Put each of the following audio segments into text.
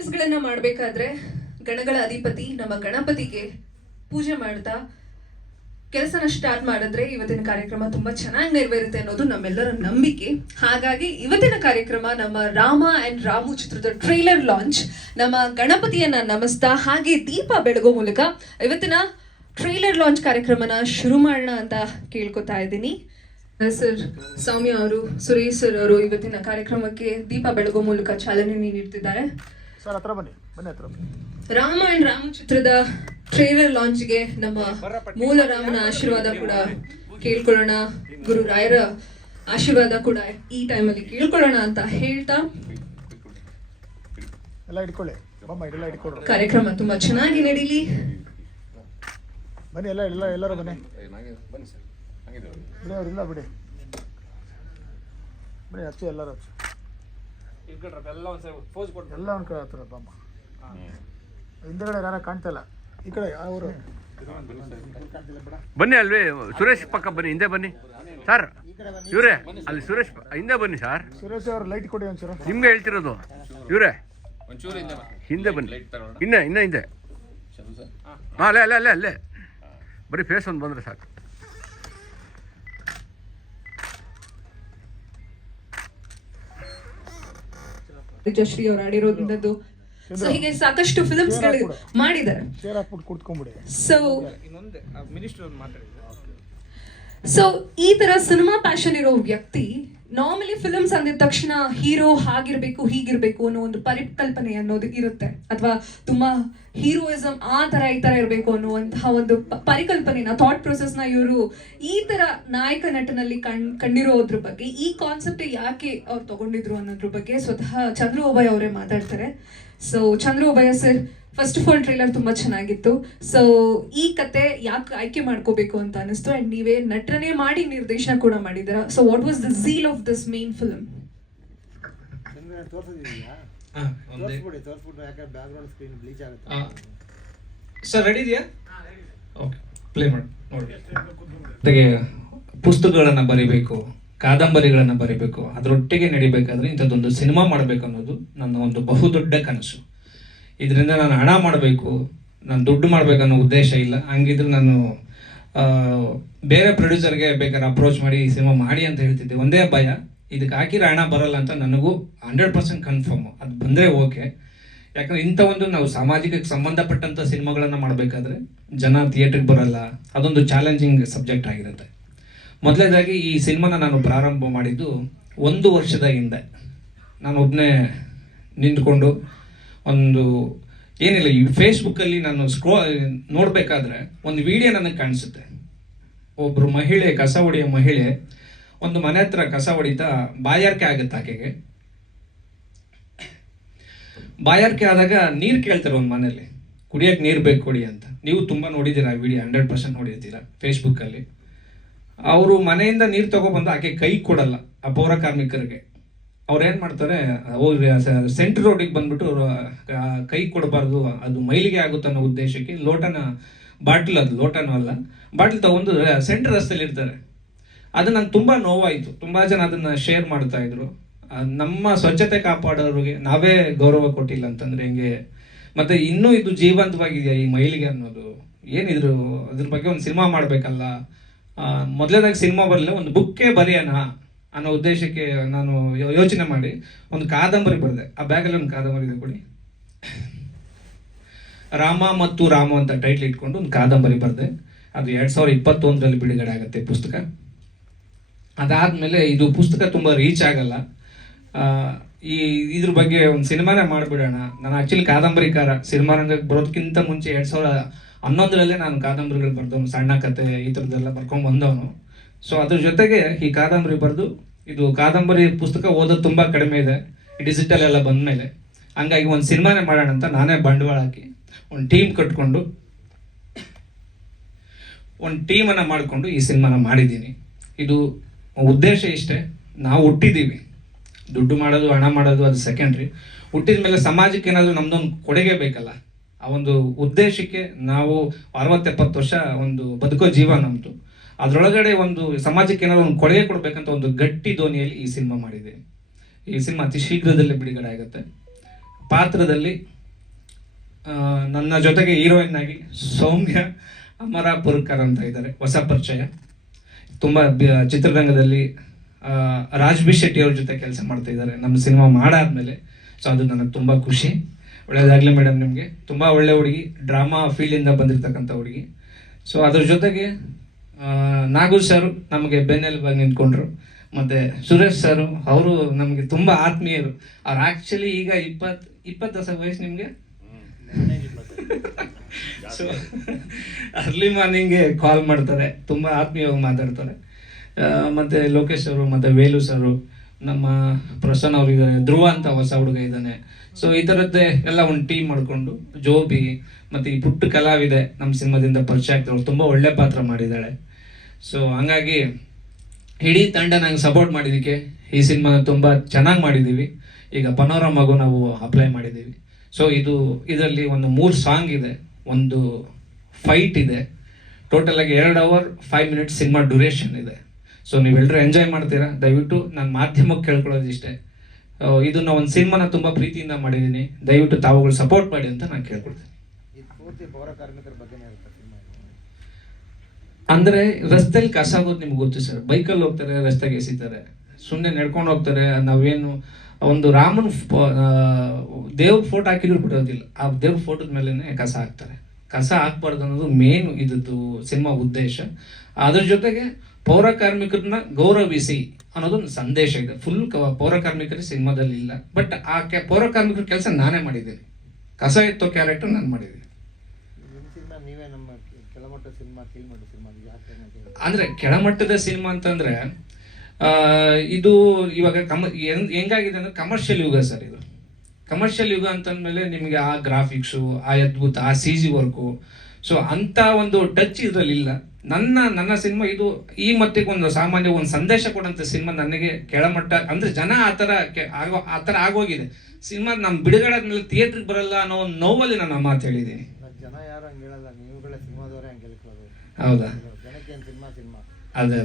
ಕೆಲಸಗಳನ್ನ ಮಾಡಬೇಕಾದ್ರೆ ಗಣಗಳ ಅಧಿಪತಿ ನಮ್ಮ ಗಣಪತಿಗೆ ಪೂಜೆ ಮಾಡ್ತಾ ಕೆಲಸನ ಸ್ಟಾರ್ಟ್ ಮಾಡಿದ್ರೆ ಇವತ್ತಿನ ಕಾರ್ಯಕ್ರಮ ತುಂಬಾ ಚೆನ್ನಾಗಿ ನೆರವೇರುತ್ತೆ ಅನ್ನೋದು ನಮ್ಮೆಲ್ಲರ ನಂಬಿಕೆ. ಹಾಗಾಗಿ ಇವತ್ತಿನ ಕಾರ್ಯಕ್ರಮ ನಮ್ಮ ರಾಮ ಅಂಡ್ ರಾಮು ಚಿತ್ರದ ಟ್ರೈಲರ್ ಲಾಂಚ್. ನಮ್ಮ ಗಣಪತಿಯನ್ನ ನಮಿಸ್ತಾ ಹಾಗೆ ದೀಪ ಬೆಳಗೋ ಮೂಲಕ ಇವತ್ತಿನ ಟ್ರೈಲರ್ ಲಾಂಚ್ ಕಾರ್ಯಕ್ರಮನ ಶುರು ಮಾಡೋಣ ಅಂತ ಕೇಳ್ಕೊತಾ ಇದ್ದೀನಿ. ಸರ್ ಸೌಮ್ಯ ಅವರು, ಸುರೇಶ್ ಸರ್ ಅವರು ಇವತ್ತಿನ ಕಾರ್ಯಕ್ರಮಕ್ಕೆ ದೀಪ ಬೆಳಗೋ ಮೂಲಕ ಚಾಲನೆ ನೀಡ್ತಿದ್ದಾರೆ. ಸರ್ ಹತ್ರ ಬನ್ನಿ, ಹತ್ರ ಬನ್ನಿ. ರಾಮ ಅಂಡ್ ರಾಮು ಚಿತ್ರದ ಟ್ರೈಲರ್ ಲಾಂಚ್ಗೆ ನಮ್ಮ ಮೂಲ ರಾಮನ ಆಶೀರ್ವಾದ ಕೂಡ ಕೇಳ್ಕೊಳ್ಳೋಣ, ಗುರು ರಾಯರ ಆಶೀರ್ವಾದ ಕೂಡ ಈ ಟೈಮಲ್ಲಿ ಕೇಳ್ಕೊಳ್ಳೋಣ ಅಂತ ಹೇಳ್ತಾ ಕಾರ್ಯಕ್ರಮ ತುಂಬಾ ಚೆನ್ನಾಗಿ ನಡೀಲಿ. ಬನ್ನಿ ಎಲ್ಲರೂ ಬನ್ನಿ. ಬಿಡಿ ಅವರಿಂದ ಬಿಡಿ ಬಿಡಿ ಹಚ್ಚು, ಎಲ್ಲರೂ ಹಚ್ಚು. ಎಲ್ಲ ಒಂದು ಕಡೆ ಹತ್ರ ಬಾಮ್ಮ. ಹಿಂದೆಗಡೆ ಯಾರ ಕಾಣ್ತಾ ಇಲ್ಲ, ಈ ಕಡೆ ಅವರು ಬನ್ನಿ. ಅಲ್ವೇ ಸುರೇಶ್ ಪಕ್ಕ ಬನ್ನಿ, ಹಿಂದೆ ಬನ್ನಿ ಸರ್. ಇವರೇ ಅಲ್ಲಿ ಸುರೇಶ್ ಹಿಂದೆ ಬನ್ನಿ ಸರ್. ಸುರೇಶ್ ಅವರು ಲೈಟ್ ಕೊಡಿ ಒಂಚೂರು. ನಿಮ್ಗೆ ಹೇಳ್ತಿರೋದು ಇವರೇ, ಹಿಂದೆ ಬನ್ನಿ. ಇನ್ನ ಹಿಂದೆ. ಹಾಂ ಅಲ್ಲೇ ಬರೀ ಫೇಸ್ ಒಂದು ಬಂದರೆ ಸಾಕು. ಜಶ್ರೀ ಅವ್ರು ಆಡಿರೋದು ಹೀಗೆ ಸಾಕಷ್ಟು ಫಿಲ್ಮ್ಸ್ ಗಳು ಮಾಡಿದ್ದಾರೆ. ಸೊ ಈ ತರ ಸಿನಿಮಾ ಪ್ಯಾಷನ್ ಇರೋ ವ್ಯಕ್ತಿ ನಾರ್ಮಲಿ ಫಿಲ್ಮ್ಸ್ ಅಂದಿದ ತಕ್ಷಣ ಹೀರೋ ಹಾಗಿರ್ಬೇಕು ಹೀಗಿರ್ಬೇಕು ಅನ್ನೋ ಒಂದು ಪರಿಕಲ್ಪನೆ ಅನ್ನೋದು ಇರುತ್ತೆ, ಅಥವಾ ತುಂಬಾ ಹೀರೋಯಿಸಮ್ ಆ ತರ ಈ ತರ ಇರಬೇಕು ಅನ್ನುವಂತಹ ಒಂದು ಪರಿಕಲ್ಪನೆನ, ಥಾಟ್ ಪ್ರೊಸೆಸ್ ನ ಇವರು ಈ ತರ ನಾಯಕ ನಟನಲ್ಲಿ ಕಂಡಿರೋದ್ರ ಬಗ್ಗೆ, ಈ ಕಾನ್ಸೆಪ್ಟ್ ಯಾಕೆ ಅವ್ರು ತಗೊಂಡಿದ್ರು ಅನ್ನೋದ್ರ ಬಗ್ಗೆ ಸ್ವತಃ ಚಂದ್ರು ಓಬಯ್ಯ ಅವರೇ ಮಾತಾಡ್ತಾರೆ. So Chandru Obayya sir, first of all trailer ತುಂಬಾ ಚೆನ್ನಾಗಿತ್ತು. ಸೊ ಈ ಕತೆ ಯಾಕೆ ಆಯ್ಕೆ ಮಾಡ್ಕೋಬೇಕು ಅಂತ ಅನಿಸ್ತು, ಅಂಡ್ ನೀವೇ ನಟನೆ ಮಾಡಿ ನಿರ್ದೇಶನ ಕೂಡ ಮಾಡಿದ್ದೀರಾ. So what was the zeal of this main film? Sir ready ಇದೆಯಾ? ಓಕೆ, ಪ್ಲೇ ಮಾಡಿ ನೋಡಿ. ಜೊತೆಗೆ ಪುಸ್ತಕಗಳನ್ನ ಬರಿಬೇಕು, ಕಾದಂಬರಿಗಳನ್ನ ಬರಿಬೇಕು, ಅದರೊಟ್ಟಿಗೆ ನಡಿಬೇಕಾದ್ರೆ ಇಂಥದ್ದೊಂದು ಸಿನಿಮಾ ಮಾಡಬೇಕು ಅನ್ನೋದು ನನ್ನ ಒಂದು ಬಹುದೊಡ್ಡ ಕನಸು. ಇದರಿಂದ ನಾನು ಹಣ ಮಾಡಬೇಕು, ನಾನು ದುಡ್ಡು ಮಾಡಬೇಕನ್ನೋ ಉದ್ದೇಶ ಇಲ್ಲ. ಹಂಗಿದ್ರೆ ನಾನು ಬೇರೆ ಪ್ರೊಡ್ಯೂಸರ್ಗೆ ಬೇಕಾದ್ರೆ ಅಪ್ರೋಚ್ ಮಾಡಿ ಈ ಸಿನಿಮಾ ಮಾಡಿ ಅಂತ ಹೇಳ್ತಿದ್ದೆ. ಒಂದೇ ಭಯ, ಇದಕ್ಕೆ ಹಾಕಿರೋ ಹಣ ಬರಲ್ಲ ಅಂತ ನನಗೂ 100% ಕನ್ಫರ್ಮ್. ಅದು ಬಂದರೆ ಓಕೆ. ಯಾಕಂದ್ರೆ ಇಂಥ ಒಂದು ನಾವು ಸಾಮಾಜಿಕಕ್ಕೆ ಸಂಬಂಧಪಟ್ಟಂಥ ಸಿನಿಮಾಗಳನ್ನು ಮಾಡಬೇಕಾದ್ರೆ ಜನ ಥಿಯೇಟ್ರಿಗೆ ಬರಲ್ಲ, ಅದೊಂದು ಚಾಲೆಂಜಿಂಗ್ ಸಬ್ಜೆಕ್ಟ್ ಆಗಿರುತ್ತೆ. ಮೊದಲನೇದಾಗಿ ಈ ಸಿನಿಮಾನ ನಾನು ಪ್ರಾರಂಭ ಮಾಡಿದ್ದು 1 ವರ್ಷದ ಹಿಂದೆ. ನಾನು ಒಬ್ಬನೇ ನಿಂತ್ಕೊಂಡು ಒಂದು ಏನಿಲ್ಲ, ಈ ಫೇಸ್ಬುಕ್ಕಲ್ಲಿ ನಾನು ನೋಡಬೇಕಾದ್ರೆ ಒಂದು ವಿಡಿಯೋ ನನಗೆ ಕಾಣಿಸುತ್ತೆ. ಒಬ್ಬರು ಮಹಿಳೆ, ಕಸ ಹೊಡೆಯೋ ಮಹಿಳೆ ಒಂದು ಮನೆ ಹತ್ರ ಕಸ ಹೊಡಿತಾ ಬಾಯಾರಿಕೆ ಆಗುತ್ತೆ. ಆಕೆಗೆ ಬಾಯಾರಿಕೆ ಆದಾಗ ನೀರು ಕೇಳ್ತಾರೆ ಒಂದು ಮನೇಲಿ, ಕುಡಿಯೋಕೆ ನೀರು ಬೇಕು ಕೊಡಿ ಅಂತ. ನೀವು ತುಂಬ ನೋಡಿದ್ದೀರಾ ವಿಡಿಯೋ, 100% ನೋಡಿರ್ತೀರಾ ಫೇಸ್ಬುಕ್ಕಲ್ಲಿ. ಅವರು ಮನೆಯಿಂದ ನೀರು ತಗೊಬಂದು ಆಕೆ ಕೈ ಕೊಡಲ್ಲ ಆ ಪೌರ ಕಾರ್ಮಿಕರಿಗೆ. ಅವ್ರು ಏನು ಮಾಡ್ತಾರೆ, ಸೆಂಟ್ರ್ ರೋಡಿಗೆ ಬಂದ್ಬಿಟ್ಟು ಕೈ ಕೊಡಬಾರ್ದು, ಅದು ಮೈಲಿಗೆ ಆಗುತ್ತೆ ಅನ್ನೋ ಉದ್ದೇಶಕ್ಕೆ ಬಾಟ್ಲ್, ಅದು ಲೋಟನೂ ಅಲ್ಲ, ಬಾಟ್ಲ್ ತಗೊಂಡು ಸೆಂಟ್ರ್ ರಸ್ತೆಯಲ್ಲಿ ಇರ್ತಾರೆ. ಅದು ನಂಗೆ ತುಂಬ ನೋವಾಯಿತು. ತುಂಬ ಜನ ಅದನ್ನು ಶೇರ್ ಮಾಡ್ತಾ ಇದ್ರು. ನಮ್ಮ ಸ್ವಚ್ಛತೆ ಕಾಪಾಡೋರಿಗೆ ನಾವೇ ಗೌರವ ಕೊಟ್ಟಿಲ್ಲ ಅಂತಂದ್ರೆ ಹೆಂಗೆ? ಮತ್ತೆ ಇನ್ನೂ ಇದು ಜೀವಂತವಾಗಿದೆಯಾ ಈ ಮೈಲಿಗೆ ಅನ್ನೋದು? ಏನಿದ್ರು ಅದ್ರ ಬಗ್ಗೆ ಒಂದು ಸಿನಿಮಾ ಮಾಡಬೇಕಲ್ಲ. ಮೊದಲನೇದಾಗಿ ಸಿನಿಮಾ ಬರಲಿಲ್ಲ, ಒಂದು ಬುಕ್ಕೇ ಬರೆಯೋಣ ಅನ್ನೋ ಉದ್ದೇಶಕ್ಕೆ ನಾನು ಯೋಚನೆ ಮಾಡಿ ಒಂದು ಕಾದಂಬರಿ ಬರೆದೆ. ಆ ಬ್ಯಾಗಲ್ಲಿ ಒಂದು ಕಾದಂಬರಿ ಇದೆ ಕೊಡಿ. ರಾಮ ಮತ್ತು ರಾಮು ಅಂತ ಟೈಟ್ಲ್ ಇಟ್ಕೊಂಡು ಒಂದು ಕಾದಂಬರಿ ಬರೆದೆ. ಅದು 2021ರಲ್ಲಿ ಬಿಡುಗಡೆ ಆಗುತ್ತೆ ಪುಸ್ತಕ. ಅದಾದಮೇಲೆ ಇದು ಪುಸ್ತಕ ತುಂಬ ರೀಚ್ ಆಗಲ್ಲ, ಇದ್ರ ಬಗ್ಗೆ ಒಂದು ಸಿನಿಮಾನೇ ಮಾಡಿಬಿಡೋಣ. ನಾನು ಆ್ಯಕ್ಚುಲಿ ಕಾದಂಬರಿಕಾರ, ಸಿನಿಮಾ ರಂಗಕ್ಕೆ ಬರೋದಕ್ಕಿಂತ ಮುಂಚೆ 2011ರಲ್ಲೇ ನಾನು ಕಾದಂಬರಿಗಳು ಬರೆದವನು, ಸಣ್ಣ ಕತೆ ಈ ಥರದ್ದೆಲ್ಲ ಬರ್ಕೊಂಡು ಬಂದವನು. ಸೊ ಅದ್ರ ಜೊತೆಗೆ ಈ ಕಾದಂಬರಿ ಬರೆದು, ಇದು ಕಾದಂಬರಿ ಪುಸ್ತಕ ಓದೋದು ತುಂಬ ಕಡಿಮೆ ಇದೆ ಡಿಜಿಟಲ್ ಎಲ್ಲ ಬಂದಮೇಲೆ. ಹಂಗಾಗಿ ಒಂದು ಸಿನಿಮಾನೇ ಮಾಡೋಣ ಅಂತ ನಾನೇ ಬಂಡವಾಳ ಹಾಕಿ ಒಂದು ಟೀಮ್ ಕಟ್ಕೊಂಡು ಒಂದು ಟೀಮನ್ನು ಮಾಡಿಕೊಂಡು ಈ ಸಿನಿಮಾನ ಮಾಡಿದ್ದೀನಿ. ಇದು ಉದ್ದೇಶ ಇಷ್ಟೇ, ನಾವು ಹುಟ್ಟಿದ್ದೀವಿ, ದುಡ್ಡು ಮಾಡೋದು ಹಣ ಮಾಡೋದು ಅದು ಸೆಕೆಂಡ್ರಿ. ಹುಟ್ಟಿದ ಮೇಲೆ ಸಮಾಜಕ್ಕೆ ಏನಾದರೂ ನಮ್ದೊಂದು ಕೊಡುಗೆ ಬೇಕಲ್ಲ, ಆ ಒಂದು ಉದ್ದೇಶಕ್ಕೆ ನಾವು 60-70 ವರ್ಷ ಒಂದು ಬದುಕೋ ಜೀವ ನಮ್ಮದು. ಅದರೊಳಗಡೆ ಒಂದು ಸಮಾಜಕ್ಕೆ ಏನಾದ್ರು ಒಂದು ಕೊಡುಗೆ ಕೊಡಬೇಕಂತ ಒಂದು ಗಟ್ಟಿ ಧ್ವನಿಯಲ್ಲಿ ಈ ಸಿನಿಮಾ ಮಾಡಿದೆ. ಈ ಸಿನಿಮಾ ಅತಿ ಶೀಘ್ರದಲ್ಲೇ ಬಿಡುಗಡೆ ಆಗುತ್ತೆ. ಪಾತ್ರದಲ್ಲಿ ನನ್ನ ಜೊತೆಗೆ ಹೀರೋಯಿನ್ ಆಗಿ ಸೌಮ್ಯ ಅಮರಾಪುರ್ಕರ್ ಅಂತ ಇದ್ದಾರೆ, ಹೊಸ ಪರಿಚಯ. ತುಂಬ ಚಿತ್ರರಂಗದಲ್ಲಿ ರಾಜ್ ಬಿ ಶೆಟ್ಟಿ ಅವ್ರ ಜೊತೆ ಕೆಲಸ ಮಾಡ್ತಾ ಇದ್ದಾರೆ ನಮ್ಮ ಸಿನಿಮಾ ಮಾಡಾದ್ಮೇಲೆ. ಸೊ ಅದು ನನಗೆ ತುಂಬ ಖುಷಿ. ಒಳ್ಳೆಯದಾಗಲಿ ಮೇಡಮ್, ನಿಮಗೆ ತುಂಬ ಒಳ್ಳೆ ಹುಡುಗಿ, ಡ್ರಾಮಾ ಫೀಲ್ಡಿಂದ ಬಂದಿರತಕ್ಕಂಥ ಹುಡುಗಿ. ಸೊ ಅದ್ರ ಜೊತೆಗೆ ನಾಗು ಸರ್ ನಮಗೆ ಬೆನ್ನೆಲುಬಾಗಿ ನಿಂತ್ಕೊಂಡ್ರು. ಮತ್ತು ಸುರೇಶ್ ಸರು ಅವರು ನಮಗೆ ತುಂಬ ಆತ್ಮೀಯರು. ಅವ್ರು ಆ್ಯಕ್ಚುಲಿ ಈಗ 20 ವಯಸ್ಸು ನಿಮಗೆ. ಸೊ ಅರ್ಲಿ ಮಾರ್ನಿಂಗ್ಗೆ ಕಾಲ್ ಮಾಡ್ತಾರೆ, ತುಂಬ ಆತ್ಮೀಯವಾಗಿ ಮಾತಾಡ್ತಾರೆ. ಮತ್ತು ಲೋಕೇಶ್ ಅವರು ಮತ್ತು ವೇಲು ಸರು, ನಮ್ಮ ಪ್ರಸನ್ನ ಅವರು ಇದ್ದಾರೆ, ಧ್ರುವ ಅಂತ ಹೊಸ ಹುಡುಗ ಇದ್ದಾನೆ. ಸೊ ಈ ಥರದ್ದೇ ಎಲ್ಲ ಒಂದು ಟೀಮ್ ಮಾಡಿಕೊಂಡು ಜೋಬಿ ಮತ್ತು ಈ ಪುಟ್ಟ ಕಲಾವಿದೆ ನಮ್ಮ ಸಿನಿಮಾದಿಂದ ಪರಿಚಯ ಆಗ್ತವ್ರು, ತುಂಬ ಒಳ್ಳೆ ಪಾತ್ರ ಮಾಡಿದ್ದಾಳೆ. ಸೊ ಹಂಗಾಗಿ ಇಡೀ ತಂಡ ನಂಗೆ ಸಪೋರ್ಟ್ ಮಾಡಿದ್ದಕ್ಕೆ ಈ ಸಿನಿಮಾ ತುಂಬ ಚೆನ್ನಾಗಿ ಮಾಡಿದ್ದೀವಿ. ಈಗ ಪನೋರಮಾಗೂ ನಾವು ಅಪ್ಲೈ ಮಾಡಿದ್ದೀವಿ. ಸೊ ಇದರಲ್ಲಿ ಒಂದು 3 ಸಾಂಗ್ ಇದೆ, ಒಂದು ಫೈಟ್ ಇದೆ. ಟೋಟಲಾಗಿ 2 hour 5 minutes ಸಿನಿಮಾ ಡ್ಯೂರೇಷನ್ ಇದೆ. ಸೊ ನೀವೆಲ್ಲರೂ ಎಂಜಾಯ್ ಮಾಡ್ತೀರಾ. ದಯವಿಟ್ಟು ನಾನು ಮಾಧ್ಯಮಕ್ಕೆ ಕೇಳ್ಕೊಳ್ಳೋದು ಇಷ್ಟೇ, ಇದನ್ನ ಒಂದು ಸಿನಿಮಾನ ತುಂಬ ಪ್ರೀತಿಯಿಂದ ಮಾಡಿದ್ದೀನಿ, ದಯವಿಟ್ಟು ತಾವುಗಳು ಸಪೋರ್ಟ್ ಮಾಡಿ ಅಂತ ನಾನು ಕೇಳ್ಕೊಳ್ತೀನಿ. ಅಂದರೆ ರಸ್ತೆಯಲ್ಲಿ ಕಸ ಆಗೋದು ನಿಮ್ಗೆ ಗೊತ್ತು ಸರ್. ಬೈಕಲ್ಲಿ ಹೋಗ್ತಾರೆ, ರಸ್ತೆಗೆ ಎಸಿತಾರೆ, ಸುಮ್ಮನೆ ನಡ್ಕೊಂಡು ಹೋಗ್ತಾರೆ. ನಾವೇನು ಒಂದು ರಾಮನ ದೇವ್ರ ಫೋಟೋ ಹಾಕಿದ್ರು ಬಿಡೋದಿಲ್ಲ, ಆ ದೇವ್ರ ಫೋಟೋದ ಮೇಲೇ ಕಸ ಹಾಕ್ತಾರೆ. ಕಸ ಹಾಕ್ಬಾರ್ದು ಅನ್ನೋದು ಮೇನ್ ಇದ್ದು ಸಿನಿಮಾ ಉದ್ದೇಶ. ಅದ್ರ ಜೊತೆಗೆ ಪೌರ ಕಾರ್ಮಿಕರನ್ನ ಗೌರವಿಸಿ ಅನ್ನೋದೊಂದು ಸಂದೇಶ ಇದೆ. ಫುಲ್ ಪೌರ ಕಾರ್ಮಿಕರು ಸಿನಿಮಾದಲ್ಲಿ ಇಲ್ಲ, ಬಟ್ ಆ ಪೌರ ಕಾರ್ಮಿಕರ ಕೆಲಸ ನಾನೇ ಮಾಡಿದ್ದೀನಿ. ಕಸ ಎತ್ತೋ ಕ್ಯಾರೆಕ್ಟರ್ ನಾನು ಮಾಡಿದ್ದೀನಿ. ಅಂದ್ರೆ ಕೆಳಮಟ್ಟದ ಸಿನಿಮಾ ಅಂತಂದ್ರೆ ಇದು ಇವಾಗ ಹೆಂಗಾಗಿದೆ ಅಂದ್ರೆ ಕಮರ್ಷಿಯಲ್ ಯುಗ ಸರ್. ಇದು ಕಮರ್ಷಿಯಲ್ ಯುಗ ಅಂತಂದ್ಮೇಲೆ ನಿಮಗೆ ಆ ಗ್ರಾಫಿಕ್ಸು, ಆ ಅದ್ಭುತ, ಆ CG ವರ್ಕು, ಸೊ ಅಂತ ಒಂದು ಟಚ್ ಇದರಲ್ಲಿ ಇಲ್ಲ. ನನ್ನ ಸಿನಿಮಾ ಇದು ಈ ಮಟ್ಟಿಗೆ ಒಂದು ಸಾಮಾನ್ಯ ಒಂದು ಸಂದೇಶ ಕೊಡಂತ ಸಿನಿಮಾ. ನನಗೆ ಕೆಳಮಟ್ಟ ಅಂದ್ರೆ ಜನ ಆ ಥರ ಆಗೋಗಿದೆ ಸಿನಿಮಾ. ನಮ್ಮ ಬಿಡುಗಡೆ ಆದ್ಮೇಲೆ ಥಿಯೇಟ್ರಿಗೆ ಬರಲ್ಲ ಅನ್ನೋ ಒಂದು ನೋವಲ್ಲಿ ನಾನು ಆ ಮಾತು ಹೇಳಿದ್ದೀನಿ. ಜನ ಯಾರು ಹಂಗಿಳಲ್ಲ, ನೀವುಗಳೇ ಸಿನಿಮಾದವರೇ ಹಂಗೆ ಹೇಳ್ಕೊಳ್ಳೋದು. ಹೌದಾ? ಜನಕ್ಕೆ ಸಿನಿಮಾ ಅದೇ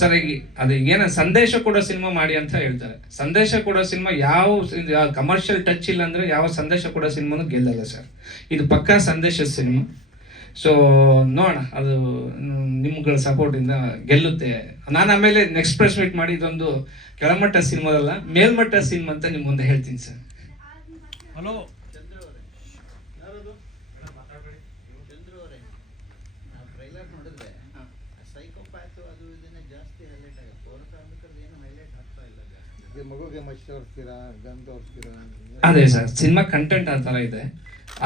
ಸರ್, ಈಗ ಅದೇ ಏನ ಸಂದೇಶ ಕೊಡೋ ಸಿನಿಮಾ ಮಾಡಿ ಅಂತ ಹೇಳ್ತಾರೆ. ಸಂದೇಶ ಕೊಡೋ ಸಿನಿಮಾ ಯಾವ ಕಮರ್ಷಿಯಲ್ ಟಚ್ ಇಲ್ಲ ಅಂದ್ರೆ ಯಾವ ಸಂದೇಶ ಕೊಡೋ ಸಿನಿಮಾನು ಗೆಲ್ಲಲ್ಲ ಸರ್. ಇದು ಪಕ್ಕಾ ಸಂದೇಶದ ಸಿನಿಮಾ. ಸೊ ನೋಡೋಣ, ಅದು ನಿಮ್ಗಳ ಸಪೋರ್ಟಿಂದ ಗೆಲ್ಲುತ್ತೆ. ನಾನು ಆಮೇಲೆ ನೆಕ್ಸ್ಟ್ ಪ್ರೆಸ್ ಮೀಟ್ ಮಾಡಿ ಇದೊಂದು ಕೆಳಮಟ್ಟ ಸಿನಿಮಾದಲ್ಲ, ಮೇಲ್ಮಟ್ಟ ಸಿನಿಮಾ ಅಂತ ನಿಮ್ಮ ಮುಂದೆ ಹೇಳ್ತೀನಿ ಸರ್. ಹಲೋ ಅದೇ ಸರ್, ಸಿನಿಮಾ ಕಂಟೆಂಟ್ ಆ ಥರ ಇದೆ.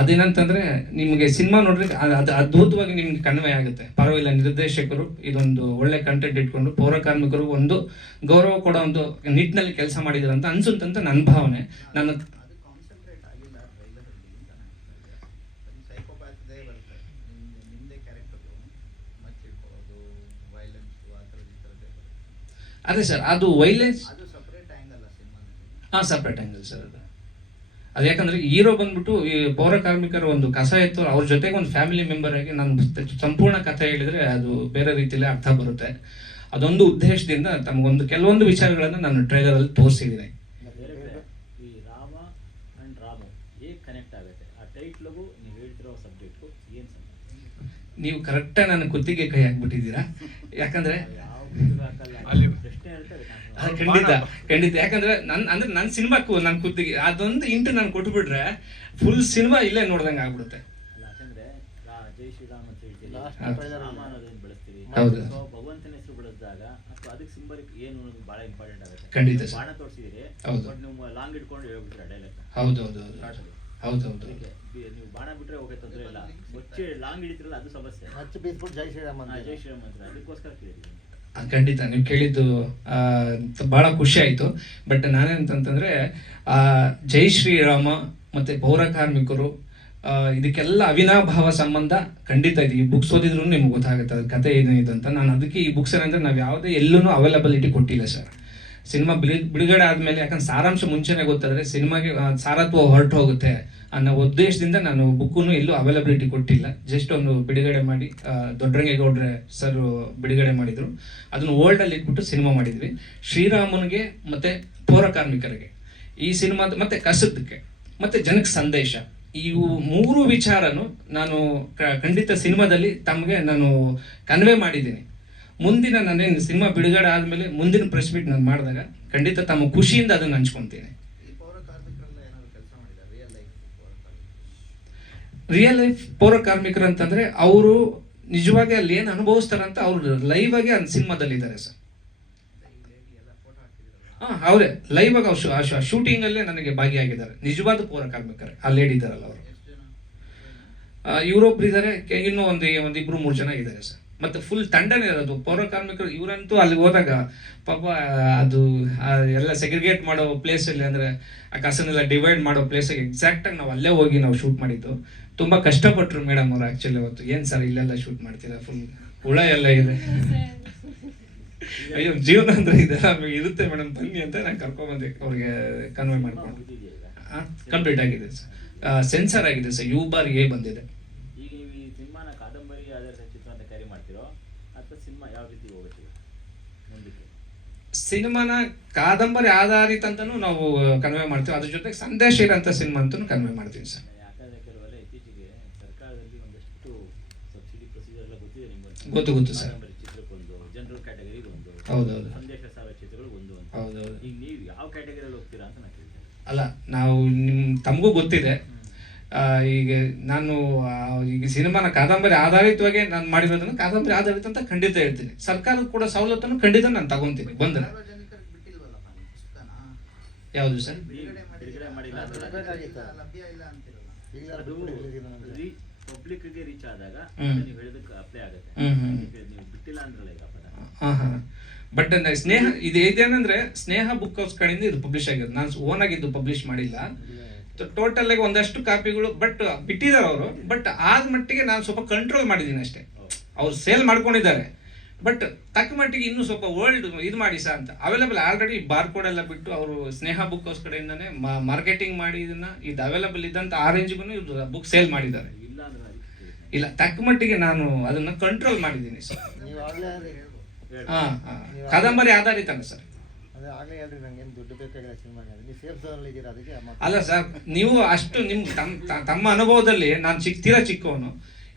ಅದೇನಂತಂದ್ರೆ ನಿಮಗೆ ಸಿನಿಮಾ ನೋಡ್ರಿ ಅದು ಅದ್ಭುತವಾಗಿ ನಿಮ್ಗೆ ಕನ್ವೆ ಆಗುತ್ತೆ. ಪರವಾಗಿಲ್ಲ, ನಿರ್ದೇಶಕರು ಇದೊಂದು ಒಳ್ಳೆ ಕಂಟೆಂಟ್ ಇಟ್ಕೊಂಡು ಪೌರ ಕಾರ್ಮಿಕರು ಒಂದು ಗೌರವ ಕೊಡೋ ಒಂದು ನಿಟ್ಟಿನಲ್ಲಿ ಕೆಲಸ ಮಾಡಿದ್ರು ಅಂತ ಅನ್ಸುತ್ತಂತ ನನ್ನ ಭಾವನೆ. ನಾನು ಅದೇ ಸರ್, ಅದು ವೈಲೆನ್ಸ್ ಸಪ್ರೇಟ್ ಆಂಗಲ್ ಸರ್. ಅದು ಯಾಕಂದ್ರೆ ಹೀರೋ ಬಂದ್ಬಿಟ್ಟು ಈ ಪೌರ ಕಾರ್ಮಿಕರ ಒಂದು ಕಸ ಇತ್ತು, ಅವ್ರ ಜೊತೆಗೆ ಒಂದು ಫ್ಯಾಮಿಲಿ ಮೆಂಬರ್ ಆಗಿ ನಾನು ಸಂಪೂರ್ಣ ಕಥೆ ಹೇಳಿದ್ರೆ ಅದು ಬೇರೆ ರೀತಿಯಲ್ಲಿ ಅರ್ಥ ಬರುತ್ತೆ. ಅದೊಂದು ಉದ್ದೇಶದಿಂದ ತಮಗೊಂದು ಕೆಲವೊಂದು ವಿಚಾರಗಳನ್ನ ನಾನು ಟ್ರೈಲರ್ ಅಲ್ಲಿ ತೋರಿಸಿದ್ದೀನಿ. ಈ ರಾಮ ಅಂಡ್ ರಾಮು ಹೇಗೆ ಕನೆಕ್ಟ್ ಆಗುತ್ತೆ ಆ ಟೈಟ್ಲಗೂ ನೀವು ಹೇಳ್ತಿರೋ ಸಬ್ಜೆಕ್ಟ್ಗೂ ಏನು ಸಂಬಂಧ? ನೀವು ಕರೆಕ್ಟಾಗಿ ನನ್ನ ಕುತ್ತಿಗೆ ಕೈ ಹಾಕ್ಬಿಟ್ಟಿದ್ದೀರಾ. ಯಾಕಂದ್ರೆ ಪ್ರಶ್ನೆ ಹೇಳ್ತಾರೆ ಖಂಡಿತ ಯಾಕಂದ್ರೆ ನನ್ನ ಸಿನಿಮಾಕ್ಕೂ ನನ್ನ ಕುತ್ತಿಗೆ ಅದೊಂದು ಇಂಟು ನಾನು ಕೊಟ್ಬಿಟ್ರೆ ಫುಲ್ ಸಿನಿಮಾ ಇಲ್ಲೇ ನೋಡ್ದಂಗೆ ಆಗ್ಬಿಡುತ್ತೆ. ಅಲ್ಲ, ಯಾಕಂದ್ರೆ ಜೈ ಶ್ರೀರಾಮ್ ಅಂತ ಹೇಳ್ತೀವಿ, ರಾಮ ಅನ್ನೋದನ್ನ ಬೆಳೆಸ್ತೀವಿ. ಹೌದು. ಭಗವಂತನ ಹೆಸರು ಬೆಳೆಸಿದಾಗ ಅಥವಾ ಅದಕ್ಕೆ ಸಿಂಬಲಿಕ್ ಏನು ಬಹಳ ಇಂಪಾರ್ಟೆಂಟ್ ಆಗುತ್ತೆ. ಖಂಡಿತ ಬಾಣ ತೋರಿಸಿದಿರಿ, ಬಟ್ ನೀವು ಲಾಂಗ್ ಇಟ್ಕೊಂಡು ಹೇಳ್ಬಿಟ್ರೆ ಡೈಲಾಗ್. ಹೌದೌದು. ನೀವು ಬಾಣ ಬಿಟ್ರೆ ಹೋಗೇ ತೊಂದರೆ ಇಲ್ಲ, ಮುಚ್ಚಿ ಲಾಂಗ್ ಹಿಡಿತಿರಲ್ಲ ಅದು ಸಮಸ್ಯೆ. ಹಚ್ಚಿ ಬೀಸ್ಬಿಟ್ಟು ಜೈ ಶ್ರೀರಾಮ್ ಅಂತ ಜೈ ಶ್ರೀರಾಮ್ ಅಂತ ಅದಕ್ಕೋಸ್ಕರ ಕೇಳಿದ್ವಿ. ಖಂಡಿತ ನೀವು ಕೇಳಿದ್ದು ಬಹಳ ಖುಷಿ ಆಯಿತು. ಬಟ್ ನಾನೇನಂತಂದ್ರೆ ಜೈ ಶ್ರೀರಾಮ ಮತ್ತು ಪೌರ ಕಾರ್ಮಿಕರು ಇದಕ್ಕೆಲ್ಲ ಅವಿನಾಭಾವ ಸಂಬಂಧ ಖಂಡಿತ ಇದೆ. ಈ ಬುಕ್ಸ್ ಓದಿದ್ರು ನಿಮ್ಗೆ ಗೊತ್ತಾಗುತ್ತೆ ಅದ್ರ ಕತೆ ಏನಿದೆ ಅಂತ. ನಾನು ಅದಕ್ಕೆ ಈ ಬುಕ್ಸ್ ಏನಂದ್ರೆ ನಾವು ಯಾವುದೇ ಎಲ್ಲೂ ಅವೈಲಬಿಲಿಟಿ ಕೊಟ್ಟಿಲ್ಲ ಸರ್. ಸಿನಿಮಾ ಬಿಡುಗಡೆ ಆದಮೇಲೆ, ಯಾಕಂದ್ರೆ ಸಾರಾಂಶ ಮುಂಚೆನೇ ಗೊತ್ತಾದರೆ ಸಿನಿಮಾಗೆ ಸಾರತ್ವ ಹೊರಟು ಹೋಗುತ್ತೆ ಅನ್ನೋ ಉದ್ದೇಶದಿಂದ ನಾನು ಬುಕ್ಕನ್ನು ಎಲ್ಲೂ ಅವೈಲಬಿಲಿಟಿ ಕೊಟ್ಟಿಲ್ಲ. ಜಸ್ಟ್ ಒಂದು ಬಿಡುಗಡೆ ಮಾಡಿ ದೊಡ್ಡರಂಗೇಗೌಡ್ರೆ ಸರ್ ಬಿಡುಗಡೆ ಮಾಡಿದರು, ಅದನ್ನು ಓಲ್ಡಲ್ಲಿ ಇಟ್ಬಿಟ್ಟು ಸಿನಿಮಾ ಮಾಡಿದ್ವಿ. ಶ್ರೀರಾಮನಿಗೆ ಮತ್ತು ಪೌರ ಕಾರ್ಮಿಕರಿಗೆ ಈ ಸಿನಿಮಾದ ಮತ್ತೆ ಕಸದಕ್ಕೆ ಮತ್ತೆ ಜನಕ್ಕೆ ಸಂದೇಶ, ಇವು 3 ವಿಚಾರನು ನಾನು ಖಂಡಿತ ಸಿನಿಮಾದಲ್ಲಿ ತಮಗೆ ನಾನು ಕನ್ವೆ ಮಾಡಿದ್ದೀನಿ. ಮುಂದಿನ ನಾನೇನು ಸಿನಿಮಾ ಬಿಡುಗಡೆ ಆದಮೇಲೆ ಮುಂದಿನ ಪ್ರೆಸ್ ಮೀಟ್ ನಾನು ಮಾಡಿದಾಗ ಖಂಡಿತ ತಮ್ಮ ಖುಷಿಯಿಂದ ಅದನ್ನು ಹಂಚ್ಕೊತೀನಿ. ರಿಯಲ್ ಲೈಫ್ ಪೌರ ಕಾರ್ಮಿಕರು ಅಂತಂದ್ರೆ ಅವರು ನಿಜವಾಗಿ ಅಲ್ಲಿ ಏನು ಅನುಭವಿಸ್ತಾರಂತ ಅವ್ರು ಲೈವ್ ಆಗಿ ಆ ಸಿನಿಮಾದಲ್ಲಿ ಇದ್ದಾರೆ ಸರ್. ಅವರೇ ಲೈವ್ ಆಗಿ ಅವ್ರು ಶೂಟಿಂಗ್ ಅಲ್ಲೇ ನನಗೆ ಭಾಗಿಯಾಗಿದ್ದಾರೆ. ನಿಜವಾದ ಪೌರ ಕಾರ್ಮಿಕರೇ ಆ ಲೇಡಿ ಇದ್ದಾರಲ್ಲ ಅವರು. ಇವರೊಬ್ರು ಇದ್ದಾರೆ, ಇನ್ನೂ ಒಂದಿಬ್ರು 3 ಜನ ಇದ್ದಾರೆ ಸರ್. ಮತ್ತೆ ಫುಲ್ ತಂಡನೇ ಇರೋದು ಪೌರ ಕಾರ್ಮಿಕರು. ಇವರಂತೂ ಅಲ್ಲಿ ಹೋದಾಗ ಪಾಪ ಅದು ಎಲ್ಲ ಸೆಗ್ರಿಗೇಟ್ ಮಾಡೋ ಪ್ಲೇಸಲ್ಲಿ, ಅಂದರೆ ಆ ಕಸನೆಲ್ಲ ಡಿವೈಡ್ ಮಾಡೋ ಪ್ಲೇಸಿಗೆ ಎಕ್ಸಾಕ್ಟಾಗಿ ನಾವು ಅಲ್ಲೇ ಹೋಗಿ ನಾವು ಶೂಟ್ ಮಾಡಿದ್ದು. ತುಂಬ ಕಷ್ಟಪಟ್ಟರು ಮೇಡಮ್ ಅವರು ಆ್ಯಕ್ಚುಲಿ ಅವತ್ತು. ಏನು ಸರ್ ಇಲ್ಲೆಲ್ಲ ಶೂಟ್ ಮಾಡ್ತೀರಾ, ಫುಲ್ ಹುಳ ಎಲ್ಲ ಇದೆ. ಅಯ್ಯೋ ಜೀವನ ಅಂದರೆ ಇದೆಲ್ಲ ಇರುತ್ತೆ ಮೇಡಮ್, ಬನ್ನಿ ಅಂತ ನಾನು ಕರ್ಕೊಂಡ್ಬಂದೆ ಅವ್ರಿಗೆ ಕನ್ವೆ ಮಾಡ್ಕೊಂಡು. ಕಂಪ್ಲೀಟ್ ಆಗಿದೆ ಸರ್, ಸೆನ್ಸರ್ ಆಗಿದೆ ಸರ್, U/A ಬಂದಿದೆ. ಈಗ ಈ ಸಿನಿಮಾನ ಕಾದಂಬರಿ ಆಧಾರಿತ ಚಿತ್ರ ಅಂತ ಕ್ಯಾರಿ ಮಾಡ್ತಿರೋ ಅಥವಾ ಸಿನಿಮಾ ಯಾವ ರೀತಿ ಹೋಗುತ್ತೆ ಮುಂದಕ್ಕೆ? ಸಿನಿಮಾನ ಕಾದಂಬರಿ ಆಧಾರಿತ ಅಂತಾನು ನಾವು ಕನ್ವೆ ಮಾಡ್ತೀವಿ, ಅದ್ರ ಜೊತೆಗೆ ಸಂದೇಶ ಇರೋಂಥ ಸಿನಿಮಾ ಅಂತಲೂ ಕನ್ವೆ ಮಾಡ್ತೀವಿ ಸರ್. ಯಾಕಂದ್ರೆ ಕೆಲವೆಲ್ಲ ಇತ್ತೀಚೆಗೆ ಸರ್ಕಾರದಲ್ಲಿ ಒಂದಷ್ಟು ಸಬ್ಸಿಡಿ ಪ್ರೊಸೀಜರ್ ಎಲ್ಲ ಗೊತ್ತಿದೆ ನಿಮ್ಗೆ? ಗೊತ್ತು ಸರ್. ಕಾದಂಬರಿ ಚಿತ್ರಕ್ಕೊಂದು, ಜನರಲ್ ಕ್ಯಾಟಗರಿಗೆ ಒಂದು, ಹೌದೌದು. ಸಂದೇಶ ಸಾರುವ ಚಿತ್ರಗಳು ಒಂದು ಅಂತ. ಹೌದೌದು. ಈಗ ನೀವು ಯಾವ ಕ್ಯಾಟಗರಿಯಲ್ಲಿ ಹೋಗ್ತೀರಾ ಅಂತ ನಾನು ಕೇಳ್ತೇನೆ. ಅಲ್ಲ, ನಾವು ತಮಗೂ ಗೊತ್ತಿದೆ. ಈಗ ನಾನು ಈಗ ಸಿನಿಮಾನ ಕಾದಂಬರಿ ಆಧಾರಿತವಾಗಿ ನಾನು ಮಾಡಿರೋದನ್ನು ಕಾದಂಬರಿ ಆಧಾರಿತ ಅಂತ ಖಂಡಿತ ಹೇಳ್ತೀನಿ. ಸರ್ಕಾರದ ಕೂಡ ಸವಲತ್ತನ್ನು ಖಂಡಿತ ನಾನು ತಗೊಂತೀನಿ ಬಂದರೆ. ಯಾವುದು ಸರ್? ಬಿಡುಗಡೆ ಮಾಡಿಲ್ಲ ಅದು ಪಬ್ಲಿಕ್ಗೆ ರೀಚ್ ಆದಾಗ ನೀವು ಹೇಳಿದಕ್ಕೆ ಅಪ್ಲೈ ಆಗುತ್ತೆ. ನೀವು ಬಿಟ್ಟಿಲ್ಲ ಅಂದ್ರಲ್ಲ ಈಗ ಪದ. ಬಟ್ ಸ್ನೇಹ ಇದೇನಂದ್ರೆ ಸ್ನೇಹ ಬುಕ್ ಹೌಸ್ ಕಡೆಯಿಂದ ಇದು ಪಬ್ಲಿಷ್ ಆಗಿರೋದು. ನಾನು ಓನ್ ಆಗಿದ್ದು ಪಬ್ಲಿಷ್ ಮಾಡಿಲ್ಲ. ಟೋಟಲ್ ಆಗಿ ಒಂದಷ್ಟು ಕಾಪಿಗಳು ಬಟ್ ಬಿಟ್ಟಿದ್ದಾರೆ ಅವರು. ಬಟ್ ಆದ ಮಟ್ಟಿಗೆ ನಾನು ಸ್ವಲ್ಪ ಕಂಟ್ರೋಲ್ ಮಾಡಿದ್ದೀನಿ ಅಷ್ಟೇ. ಅವ್ರು ಸೇಲ್ ಮಾಡ್ಕೊಂಡಿದ್ದಾರೆ, ಬಟ್ ತಕ್ಕ ಮಟ್ಟಿಗೆ ಇನ್ನೂ ಸ್ವಲ್ಪ ವರ್ಲ್ಡ್ ಇದು ಮಾಡಿ ಸಹ ಅಂತ ಅವೈಲೇಬಲ್ ಆಲ್ರೆಡಿ ಬಾರ್ ಕೋಡ್ ಎಲ್ಲ ಬಿಟ್ಟು ಅವರು ಸ್ನೇಹ ಬುಕ್ ಹೌಸ್ ಕಡೆಯಿಂದಾನೆ ಮಾರ್ಕೆಟಿಂಗ್ ಮಾಡಿ ಇದು ಅವೈಲೇಬಲ್ ಇದ್ದಂತ ಆರೆಂಜ್ಗೂ ಇದು ಬುಕ್ ಸೇಲ್ ಮಾಡಿದ್ದಾರೆ. ಇಲ್ಲ, ತಕ್ಕ ಮಟ್ಟಿಗೆ ನಾನು ಅದನ್ನ ಕಂಟ್ರೋಲ್ ಮಾಡಿದ್ದೀನಿ ಸರ್. ಕಾದಂಬರಿ ಆಧಾರಿತ ಸರ್. ಅಲ್ಲ ಸರ್, ನೀವು ಅಷ್ಟು ನಿಮ್ ತಮ್ಮ ಅನುಭವದಲ್ಲಿ ನಾನು ತೀರಾ ಚಿಕ್ಕವನು.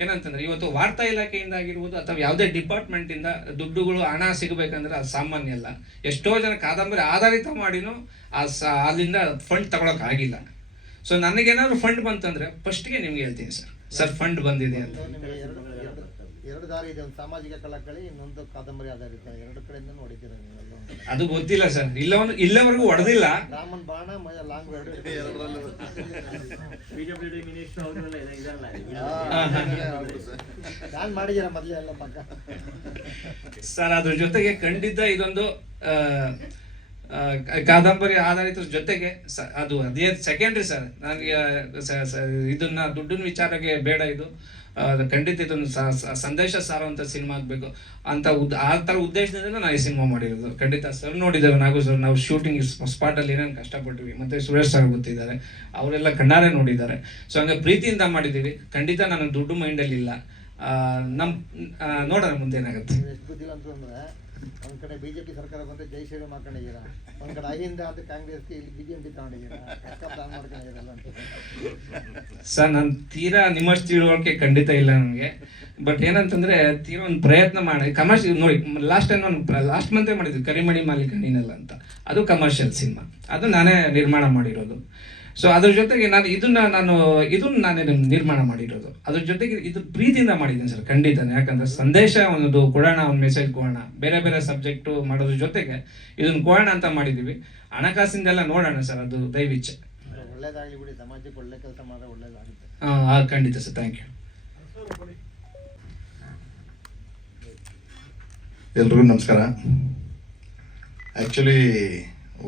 ಏನಂತಂದ್ರೆ ಇವತ್ತು ವಾರ್ತಾ ಇಲಾಖೆಯಿಂದ ಆಗಿರ್ಬೋದು ಅಥವಾ ಯಾವುದೇ ಡಿಪಾರ್ಟ್ಮೆಂಟ್ ಇಂದ ದುಡ್ಡುಗಳು ಹಣ ಸಿಗಬೇಕಂದ್ರೆ ಅದು ಸಾಮಾನ್ಯ ಅಲ್ಲ. ಎಷ್ಟೋ ಜನ ಕಾದಂಬರಿ ಆಧಾರಿತ ಮಾಡಿನೂ ಅಲ್ಲಿಂದ ಫಂಡ್ ತಗೊಳಕ್ ಆಗಿಲ್ಲ. ಸೊ ನನಗೇನಾದ್ರು ಫಂಡ್ ಬಂತಂದ್ರೆ ಫಸ್ಟ್ಗೆ ನಿಮ್ಗೆ ಹೇಳ್ತೀನಿ ಸರ್ ಫಂಡ್ ಬಂದಿದೆ ಅಂತ. ಎರಡು ದಾರಿ ಇದೆ, ಒಂದು ಸಾಮಾಜಿಕ ಕಳಕಳಿ, ಇನ್ನೊಂದು ಕಾದಂಬರಿ ಆಧಾರಿತ. ಎರಡು ಕಡೆಯಿಂದ ನೋಡಿದ್ದೀರ ನೀವೆಲ್ಲ? ಅದು ಗೊತ್ತಿಲ್ಲ ಸರ್, ಇಲ್ಲವರೆಗೂ ಹೊಡೆದಿಲ್ಲ. ರಾಮನ್ ಬಾಣ ಲಾಂಗ್ PWD ಮಿನಿಸ್ಟರ್ ಅವರೆಲ್ಲ ಇದಲ್ಲ ನಾನು ಮಾಡಿದ್ದೀರ ಮೊದಲೇ ಎಲ್ಲ ಪಕ್ಕ ಸರ್. ಅದ್ರ ಜೊತೆಗೆ ಖಂಡಿತ ಇದೊಂದು ಕಾದಂಬರಿ ಆಧಾರಿತ ಜೊತೆಗೆ ಅದು ಅದೇ ಸೆಕೆಂಡ್ರಿ ಸರ್. ನನಗೆ ಇದನ್ನ ದುಡ್ಡಿನ ವಿಚಾರಕ್ಕೆ ಬೇಡ. ಇದು ಖಂಡಿತ ಇದೊಂದು ಸಂದೇಶ ಸಾರುವಂಥ ಸಿನಿಮಾ ಆಗಬೇಕು ಅಂತ ಆ ಥರ ಉದ್ದೇಶದಿಂದ ನಾನು ಈ ಸಿನಿಮಾ ಮಾಡಿರೋದು. ಖಂಡಿತ ಸರ್ ನೋಡಿದ್ದೇವೆ, ನಾಗು ಸರ್, ನಾವು ಶೂಟಿಂಗ್ ಸ್ಪಾಟಲ್ಲಿ ಏನೇನು ಕಷ್ಟಪಟ್ಟಿವಿ, ಮತ್ತು ಸುರೇಶ್ ಸರ್ ಗೊತ್ತಿದ್ದಾರೆ, ಅವರೆಲ್ಲ ಕಣ್ಣಾರೆ ನೋಡಿದ್ದಾರೆ. ಸೊ ಹಂಗೆ ಪ್ರೀತಿಯಿಂದ ಮಾಡಿದ್ದೀವಿ. ಖಂಡಿತ ನನಗೆ ದುಡ್ಡು ಮೈಂಡಲ್ಲಿ ಇಲ್ಲ. ನೋಡೋಣ ಮುಂದೆ ಏನಾಗುತ್ತೆ. ಎಷ್ಟು ಬುದ್ಧಿವಂತ ಅಂದ್ರೆ ಒಂದ್ ಕಡೆ ಬಿಜೆಪಿ ಸರ್ಕಾರ ಬಂದ್ರೆ ಜೈ ಶ್ರೀರಾಮ್ ಮಾಡ್ಕೊಂಡಿದ್ದೀರಾ, ಒಂದ್ ಕಡೆ ಅಹಿಂದ ಅಂತ ಕಾಂಗ್ರೆಸ್ಗೆ ಇಲ್ಲಿ ಬಿಜೆಪಿ ತಗೊಂಡಿದ್ದೀರಾ, ಪ್ಲಾನ್ ಮಾಡ್ಕೊಂಡಿದ್ದೀರಲ್ಲ ಅಂತ. ಸರ್ ನಾನು ತೀರಾ ನಿಮ್ಮಷ್ಟು ತಿಳುವಳಿಕೆ ಖಂಡಿತ ಇಲ್ಲ ನನಗೆ. ಬಟ್ ಏನಂತಂದ್ರೆ ತೀರಾ ಒಂದು ಪ್ರಯತ್ನ ಮಾಡಿ ಕಮರ್ಷಿಯಲ್ ನೋಡಿ. ಲಾಸ್ಟ್ ಮಂತೇ ಮಾಡಿದ್ವಿ ಕರಿಮಣಿ ಮಾಲೀಕ ನೀನಲ್ಲ ಅಂತ. ಅದು ಕಮರ್ಷಿಯಲ್ ಸಿನಿಮಾ, ಅದು ನಾನೇ ನಿರ್ಮಾಣ ಮಾಡಿರೋದು. ಸೊ ಅದ್ರ ಜೊತೆಗೆ ಇದನ್ನ ನಾನೇ ನಿರ್ಮಾಣ ಮಾಡಿರೋದು. ಅದ್ರ ಜೊತೆಗೆ ಇದು ಪ್ರೀತಿಯಿಂದ ಮಾಡಿದ್ದೀನಿ ಸರ್ ಖಂಡಿತ. ಯಾಕಂದ್ರೆ ಸಂದೇಶ ಒಂದು ಕೊಡೋಣ, ಒಂದು ಮೆಸೇಜ್ ಕೊಡೋಣ, ಬೇರೆ ಬೇರೆ ಸಬ್ಜೆಕ್ಟು ಮಾಡೋದ್ರ ಜೊತೆಗೆ ಇದನ್ನ ಕೊಡೋಣ ಅಂತ ಮಾಡಿದ್ದೀವಿ. ಹಣಕಾಸಿಂದೆಲ್ಲ ನೋಡೋಣ ಸರ್, ಅದು ದಯವಿಚ್ಛೆ. ಒಳ್ಳೇದಾಗಲಿ ಬಿಡಿ, ಸಮಾಜಕ್ಕೆ ಒಳ್ಳೆ ಕೆಲಸ ಮಾಡಿದ್ರೆ ಒಳ್ಳೇದಾಗುತ್ತೆ. ಖಂಡಿತ ಸರ್, ಥ್ಯಾಂಕ್ ಯು. ಎಲ್ರಿಗೂ ನಮಸ್ಕಾರ. ಆ್ಯಕ್ಚುಲಿ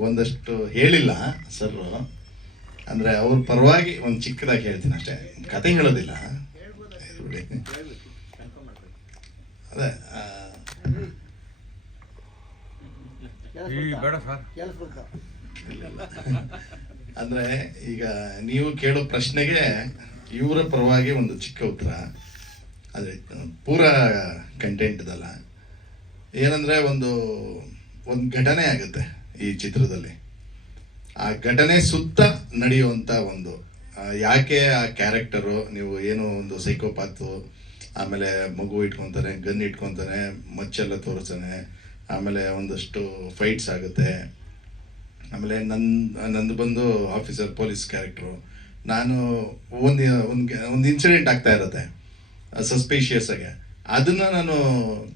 ಒಂದಷ್ಟು ಹೇಳಿಲ್ಲ ಸರ್, ಅಂದರೆ ಅವ್ರ ಪರವಾಗಿ ಒಂದು ಚಿಕ್ಕದಾಗಿ ಹೇಳ್ತೀನಿ ಅಷ್ಟೇ, ಕತೆ ಹೇಳೋದಿಲ್ಲ. ಅದೇ ಅಂದರೆ ಈಗ ನೀವು ಕೇಳೋ ಪ್ರಶ್ನೆಗೆ ಇವರ ಪರವಾಗಿ ಒಂದು ಚಿಕ್ಕ ಉತ್ತರ. ಅದೇ ಪೂರ ಕಂಟೆಂಟ್ ಇದಲ್ಲ. ಏನಂದರೆ ಒಂದು ಘಟನೆ ಆಗುತ್ತೆ ಈ ಚಿತ್ರದಲ್ಲಿ. ಆ ಘಟನೆ ಸುತ್ತ ನಡೆಯುವಂಥ ಒಂದು ಯಾಕೆ ಆ ಕ್ಯಾರೆಕ್ಟರು, ನೀವು ಏನು ಒಂದು ಸೈಕೋಪಾತು, ಆಮೇಲೆ ಮಗು ಇಟ್ಕೊತಾನೆ, ಗನ್ ಇಟ್ಕೊತಾನೆ, ಮಚ್ಚೆಲ್ಲ ತೋರಿಸ್ತಾನೆ, ಆಮೇಲೆ ಒಂದಷ್ಟು ಫೈಟ್ಸ್ ಆಗುತ್ತೆ. ಆಮೇಲೆ ನಂದು ಬಂದು ಆಫೀಸರ್ ಪೊಲೀಸ್ ಕ್ಯಾರೆಕ್ಟ್ರು. ನಾನು ಒಂದು ಇನ್ಸಿಡೆಂಟ್ ಆಗ್ತಾ ಇರುತ್ತೆ ಸಸ್ಪಿಷಿಯಸ್ ಆಗಿ, ಅದನ್ನು ನಾನು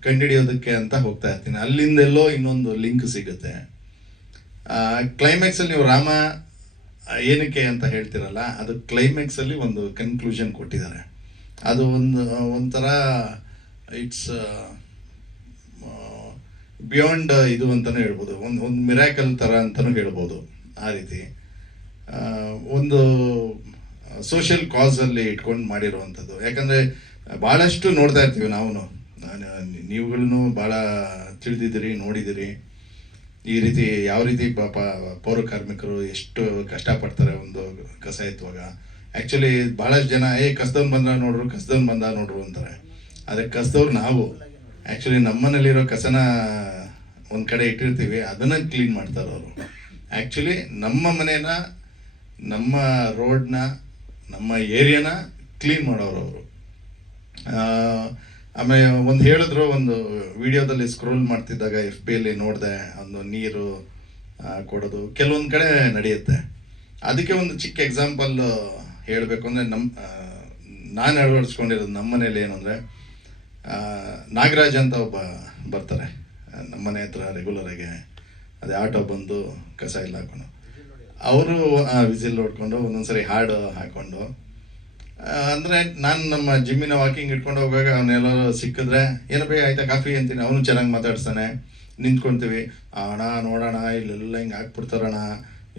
ಕಂಡುಹಿಡಿಯೋದಕ್ಕೆ ಅಂತ ಹೋಗ್ತಾ ಇರ್ತೀನಿ. ಅಲ್ಲಿಂದೆಲ್ಲೋ ಇನ್ನೊಂದು ಲಿಂಕ್ ಸಿಗುತ್ತೆ. ಕ್ಲೈಮ್ಯಾಕ್ಸಲ್ಲಿ ನೀವು ರಾಮ ಏನಕ್ಕೆ ಅಂತ ಹೇಳ್ತಿರಲ್ಲ, ಅದು ಕ್ಲೈಮ್ಯಾಕ್ಸಲ್ಲಿ ಒಂದು ಕನ್ಕ್ಲೂಷನ್ ಕೊಟ್ಟಿದ್ದಾರೆ. ಅದು ಒಂಥರ ಇಟ್ಸ್ ಬಿಯಾಂಡ್ ಇದು ಅಂತಲೂ ಹೇಳ್ಬೋದು, ಒಂದು ಮಿರಾಕಲ್ ಥರ ಅಂತಲೂ ಹೇಳ್ಬೋದು. ಆ ರೀತಿ ಒಂದು ಸೋಷಿಯಲ್ ಕಾಸಲ್ಲಿ ಇಟ್ಕೊಂಡು ಮಾಡಿರುವಂಥದ್ದು. ಯಾಕಂದರೆ ಭಾಳಷ್ಟು ನೋಡ್ತಾ ಇರ್ತೀವಿ ನಾವು, ನೀವುಗಳನ್ನು ಭಾಳ ತಿಳಿದಿದ್ದೀರಿ, ನೋಡಿದ್ದೀರಿ. ಈ ರೀತಿ ಯಾವ ರೀತಿ ಪಾಪ ಪೌರ ಕಾರ್ಮಿಕರು ಎಷ್ಟು ಕಷ್ಟಪಡ್ತಾರೆ ಒಂದು ಕಸ ಎತ್ತುವಾಗ. ಆ್ಯಕ್ಚುಲಿ ಭಾಳಷ್ಟು ಜನ ಕಸದವ್ನು ಬಂದ ನೋಡ್ರು ಅಂತಾರೆ. ಆದರೆ ಕಸದವ್ರು ನಾವು ಆ್ಯಕ್ಚುಲಿ ನಮ್ಮನೇಲಿರೋ ಕಸನ ಒಂದು ಕಡೆ ಇಟ್ಟಿರ್ತೀವಿ, ಅದನ್ನು ಕ್ಲೀನ್ ಮಾಡ್ತಾರೆ ಅವರು. ಆ್ಯಕ್ಚುಲಿ ನಮ್ಮ ಮನೇನ, ನಮ್ಮ ರೋಡ್ನ, ನಮ್ಮ ಏರಿಯಾನ ಕ್ಲೀನ್ ಮಾಡೋರು ಅವರು. ಆಮೇಲೆ ಒಂದು ಹೇಳಿದ್ರು, ಒಂದು ವಿಡಿಯೋದಲ್ಲಿ ಸ್ಕ್ರೋಲ್ ಮಾಡ್ತಿದ್ದಾಗ FB ನೋಡಿದೆ, ಒಂದು ನೀರು ಕೊಡೋದು ಕೆಲವೊಂದು ಕಡೆ ನಡೆಯುತ್ತೆ. ಅದಕ್ಕೆ ಒಂದು ಚಿಕ್ಕ ಎಕ್ಸಾಂಪಲ್ ಹೇಳಬೇಕು ಅಂದರೆ, ನಾನು ಅಳವಡಿಸ್ಕೊಂಡಿರೋದು ನಮ್ಮ ಮನೇಲಿ ಏನು ಅಂದರೆ, ನಾಗರಾಜ್ ಅಂತ ಒಬ್ಬ ಬರ್ತಾರೆ ನಮ್ಮ ಮನೆ ಹತ್ರ ರೆಗ್ಯುಲರಾಗಿ. ಅದೇ ಆಟೋ ಬಂದು ಕಸ ಎಲ್ಲ ಹಾಕೊಂಡು, ಅವರು ವಿಸಿಲ್ ಹೊಡ್ಕೊಂಡು ಒಂದೊಂದ್ಸರಿ ಹಾಡು ಹಾಕ್ಕೊಂಡು, ಅಂದರೆ ನಾನು ನಮ್ಮ ಜಿಮ್ಮಿನ ವಾಕಿಂಗ್ ಇಟ್ಕೊಂಡು ಹೋಗುವಾಗ ಅವನ್ನೆಲ್ಲರೂ ಸಿಕ್ಕಿದ್ರೆ ಏನಪ್ಪ ಆಯ್ತಾ ಕಾಫಿ ಅಂತೀನಿ, ಅವನು ಚೆನ್ನಾಗಿ ಮಾತಾಡ್ತಾನೆ. ನಿಂತ್ಕೊಳ್ತೀವಿ, ಅಣ್ಣ ನೋಡೋಣ ಇಲ್ಲೆಲ್ಲ ಹಿಂಗೆ ಹಾಕ್ಬಿಡ್ತಾರಣ್ಣ,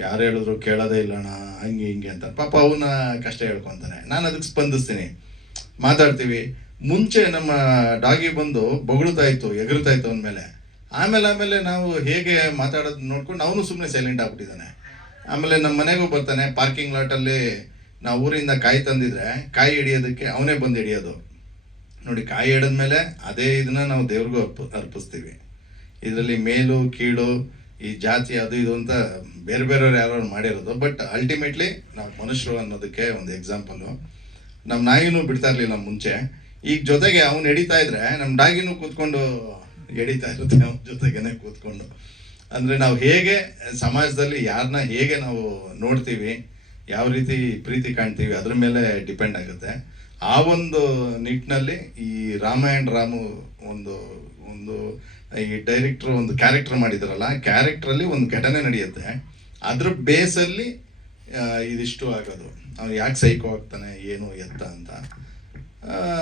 ಯಾರು ಹೇಳಿದ್ರು ಕೇಳೋದೇ ಇಲ್ಲಣ್ಣ, ಹಂಗೆ ಹಿಂಗೆ ಅಂತ ಪಾಪ ಅವನ್ನ ಕಷ್ಟ ಹೇಳ್ಕೊತಾನೆ. ನಾನು ಅದಕ್ಕೆ ಸ್ಪಂದಿಸ್ತೀನಿ, ಮಾತಾಡ್ತೀವಿ. ಮುಂಚೆ ನಮ್ಮ ಡಾಗಿ ಬಂದು ಬೊಗಳ್ತಾ ಇತ್ತು, ಎಗರ್ತಾ ಇತ್ತು ಅವನ ಮೇಲೆ. ಆಮೇಲೆ ನಾವು ಹೇಗೆ ಮಾತಾಡೋದು ನೋಡ್ಕೊಂಡು ಅವನು ಸುಮ್ಮನೆ ಸೈಲೆಂಟ್ ಆಗ್ಬಿಟ್ಟಿದ್ದಾನೆ. ಆಮೇಲೆ ನಮ್ಮ ಮನೆಗೂ ಬರ್ತಾನೆ. ಪಾರ್ಕಿಂಗ್ ಲಾಟಲ್ಲಿ ನಾವು ಊರಿಂದ ಕಾಯಿ ತಂದಿದ್ರೆ ಕಾಯಿ ಹಿಡಿಯೋದಕ್ಕೆ ಅವನೇ ಬಂದು ಹಿಡಿಯೋದು. ನೋಡಿ, ಕಾಯಿ ಹಿಡಿದ್ಮೇಲೆ ಅದೇ ಇದನ್ನ ನಾವು ದೇವ್ರಿಗೂ ಅರ್ಪಿಸ್ತೀವಿ. ಇದರಲ್ಲಿ ಮೇಲು ಕೀಳು, ಈ ಜಾತಿ ಅದು ಇದು ಅಂತ ಬೇರೆಯವ್ರು ಯಾರು ಮಾಡಿರೋದು. ಬಟ್ ಅಲ್ಟಿಮೇಟ್ಲಿ ನಾವು ಮನುಷ್ಯರು ಅನ್ನೋದಕ್ಕೆ ಒಂದು ಎಕ್ಸಾಂಪಲು. ನಮ್ಮ ನಾಯಿನೂ ಬಿಡ್ತಾ ಇರಲಿಲ್ಲ ಮುಂಚೆ. ಈಗ ಜೊತೆಗೆ ಅವ್ನು ಎಡಿತಾ ಇದ್ರೆ ನಮ್ಮ ಡಾಗಿನೂ ಕೂತ್ಕೊಂಡು ಎಡಿತಾ ಇರುತ್ತೆ, ಅವನ ಜೊತೆಗೇನೆ ಕೂತ್ಕೊಂಡು. ಅಂದರೆ ನಾವು ಹೇಗೆ ಸಮಾಜದಲ್ಲಿ ಯಾರನ್ನ ಹೇಗೆ ನಾವು ನೋಡ್ತೀವಿ, ಯಾವ ರೀತಿ ಪ್ರೀತಿ ಕಾಣ್ತೀವಿ, ಅದ್ರ ಮೇಲೆ ಡಿಪೆಂಡ್ ಆಗುತ್ತೆ. ಆ ಒಂದು ನಿಟ್ಟಿನಲ್ಲಿ ಈ ರಾಮು ಒಂದು ಈ ಡೈರೆಕ್ಟ್ರು ಒಂದು ಕ್ಯಾರೆಕ್ಟರ್ ಮಾಡಿದಾರಲ್ಲ, ಕ್ಯಾರೆಕ್ಟ್ರಲ್ಲಿ ಒಂದು ಘಟನೆ ನಡೆಯುತ್ತೆ. ಅದ್ರ ಬೇಸಲ್ಲಿ ಇದಿಷ್ಟು ಆಗೋದು. ಅವ್ನು ಯಾಕೆ ಸೈಕೋ ಆಗ್ತಾನೆ, ಏನು ಎತ್ತ ಅಂತ,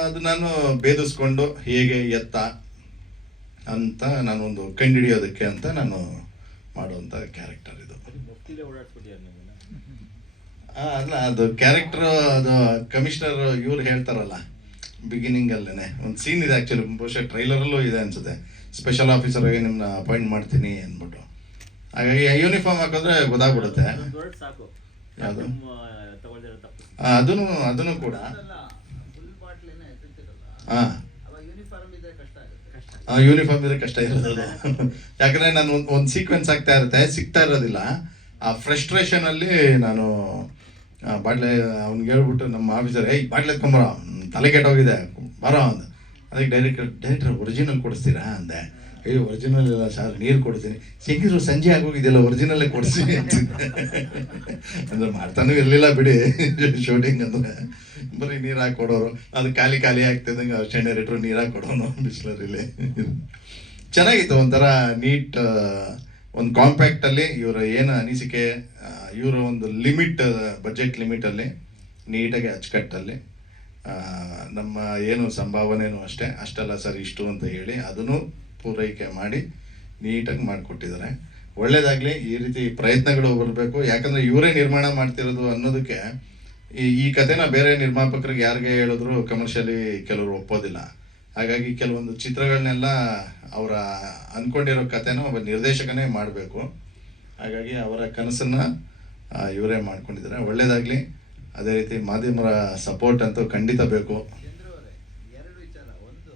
ಅದು ನಾನು ಭೇದಿಸ್ಕೊಂಡು ಹೇಗೆ ಎತ್ತ ಅಂತ ನಾನು ಒಂದು ಕಂಡುಹಿಡಿಯೋದಕ್ಕೆ ಅಂತ ನಾನು ಮಾಡುವಂಥ ಕ್ಯಾರೆಕ್ಟರ್ ಇದು. ಅಲ್ಲ, ಅದು ಕ್ಯಾರೆಕ್ಟರ್, ಅದು ಕಮಿಷನರ್ ಇವ್ರು ಹೇಳ್ತಾರಲ್ಲ ಬಿಗಿನಿಂಗಲ್ಲೇ ಒಂದು ಸೀನ್ ಇದೆ. ಆ್ಯಕ್ಚುಲಿ ಬಹುಶಃ ಟ್ರೈಲರಲ್ಲೂ ಇದೆ ಅನ್ಸುತ್ತೆ, ಸ್ಪೆಷಲ್ ಆಫೀಸರ್ ಆಗಿ ನಿಮ್ಮನ್ನ ಅಪಾಯಿಂಟ್ ಮಾಡ್ತೀನಿ ಅಂದ್ಬಿಟ್ಟು. ಹಾಗಾಗಿ ಯೂನಿಫಾರ್ಮ್ ಹಾಕಿದ್ರೆ ಗೊತ್ತಾಗ್ಬಿಡುತ್ತೆ. ಯಾವುದು ಅದನ್ನು ಕೂಡ ಯೂನಿಫಾರ್ಮ್ ಇದ್ರೆ ಕಷ್ಟ ಇರೋದು. ಯಾಕಂದ್ರೆ ನಾನು ಒಂದು ಸೀಕ್ವೆನ್ಸ್ ಆಗ್ತಾ ಇರುತ್ತೆ, ಸಿಗ್ತಾ ಇರೋದಿಲ್ಲ. ಆ ಫ್ರಸ್ಟ್ರೇಷನ್ ಅಲ್ಲಿ ನಾನು ಬಾಟ್ಲೆ ಅವ್ನಿಗೆ ಹೇಳ್ಬಿಟ್ಟು, ನಮ್ಮ ಆಫೀಸರ್ ಬಾಟ್ಲೆ ಎತ್ಕೊಂಬರೋ, ತಲೆ ಕೆಟ್ಟೋಗಿದೆ ಬರೋ ಅಂದ. ಅದಕ್ಕೆ ಡೈರೆಕ್ಟರ್ ಒರಿಜಿನಲ್ ಕೊಡಿಸ್ತೀರಾ ಅಂದೆ. ಒರಿಜಿನಲ್ ಇಲ್ಲ ಸರ್, ನೀರು ಕೊಡ್ತೀನಿ. ಸಿಕ್ಕಿದ್ರು ಸಂಜೆ ಆಗೋಗಿದೆಯಲ್ಲ, ಒರಿಜಿನಲ್ಲೇ ಕೊಡಿಸ್ತೀನಿ ಅಂತಿದ್ದೆ. ಅಂದ್ರೆ ಮಾಡ್ತಾನೂ ಇರಲಿಲ್ಲ ಬಿಡಿ ಶೂಟಿಂಗ್ ಅಂದರೆ. ಬರೀ ನೀರು ಹಾಕಿ ಕೊಡೋರು, ಅದು ಖಾಲಿ ಆಗ್ತಿದ್ದಂಗೆ ಜನರೇಟ್ರು ನೀರು ಹಾಕಿ ಕೊಡೋನು ಬಿಸ್ಲರಿಲಿ. ಚೆನ್ನಾಗಿತ್ತು, ಒಂಥರ ನೀಟ್, ಒಂದು ಕಾಂಪ್ಯಾಕ್ಟಲ್ಲಿ ಇವರ ಏನು ಅನಿಸಿಕೆ, ಇವರ ಒಂದು ಬಜೆಟ್ ಲಿಮಿಟಲ್ಲಿ ನೀಟಾಗಿ ಅಚ್ಚುಕಟ್ಟಲ್ಲಿ ನಮ್ಮ ಏನು ಸಂಭಾವನೆಯೂ ಅಷ್ಟಲ್ಲ ಸರ್ ಇಷ್ಟು ಅಂತ ಹೇಳಿ ಅದನ್ನು ಪೂರೈಕೆ ಮಾಡಿ ನೀಟಾಗಿ ಮಾಡಿಕೊಟ್ಟಿದ್ದಾರೆ. ಒಳ್ಳೇದಾಗಲಿ, ಈ ರೀತಿ ಪ್ರಯತ್ನಗಳು ಬರಬೇಕು. ಯಾಕಂದರೆ ಇವರೇ ನಿರ್ಮಾಣ ಮಾಡ್ತಿರೋದು ಅನ್ನೋದಕ್ಕೆ ಈ ಕಥೆನ ಬೇರೆ ನಿರ್ಮಾಪಕರಿಗೆ ಯಾರಿಗೆ ಹೇಳಿದ್ರು ಕಮರ್ಷಿಯಲಿ ಕೆಲವರು ಒಪ್ಪೋದಿಲ್ಲ. ಹಾಗಾಗಿ ಕೆಲವೊಂದು ಚಿತ್ರಗಳನ್ನೆಲ್ಲ ಅವರ ಅಂದ್ಕೊಂಡಿರೋ ಕಥೆನ ಒಬ್ಬ ನಿರ್ದೇಶಕನೇ ಮಾಡಬೇಕು. ಹಾಗಾಗಿ ಅವರ ಕನಸನ್ನು ಇವರೇ ಮಾಡ್ಕೊಂಡಿದ್ದಾರೆ. ಒಳ್ಳೇದಾಗಲಿ. ಅದೇ ರೀತಿ ಮಾಧ್ಯಮರ ಸಪೋರ್ಟ್ ಅಂತೂ ಖಂಡಿತ ಬೇಕು. ಎರಡು ವಿಚಾರ. ಒಂದು,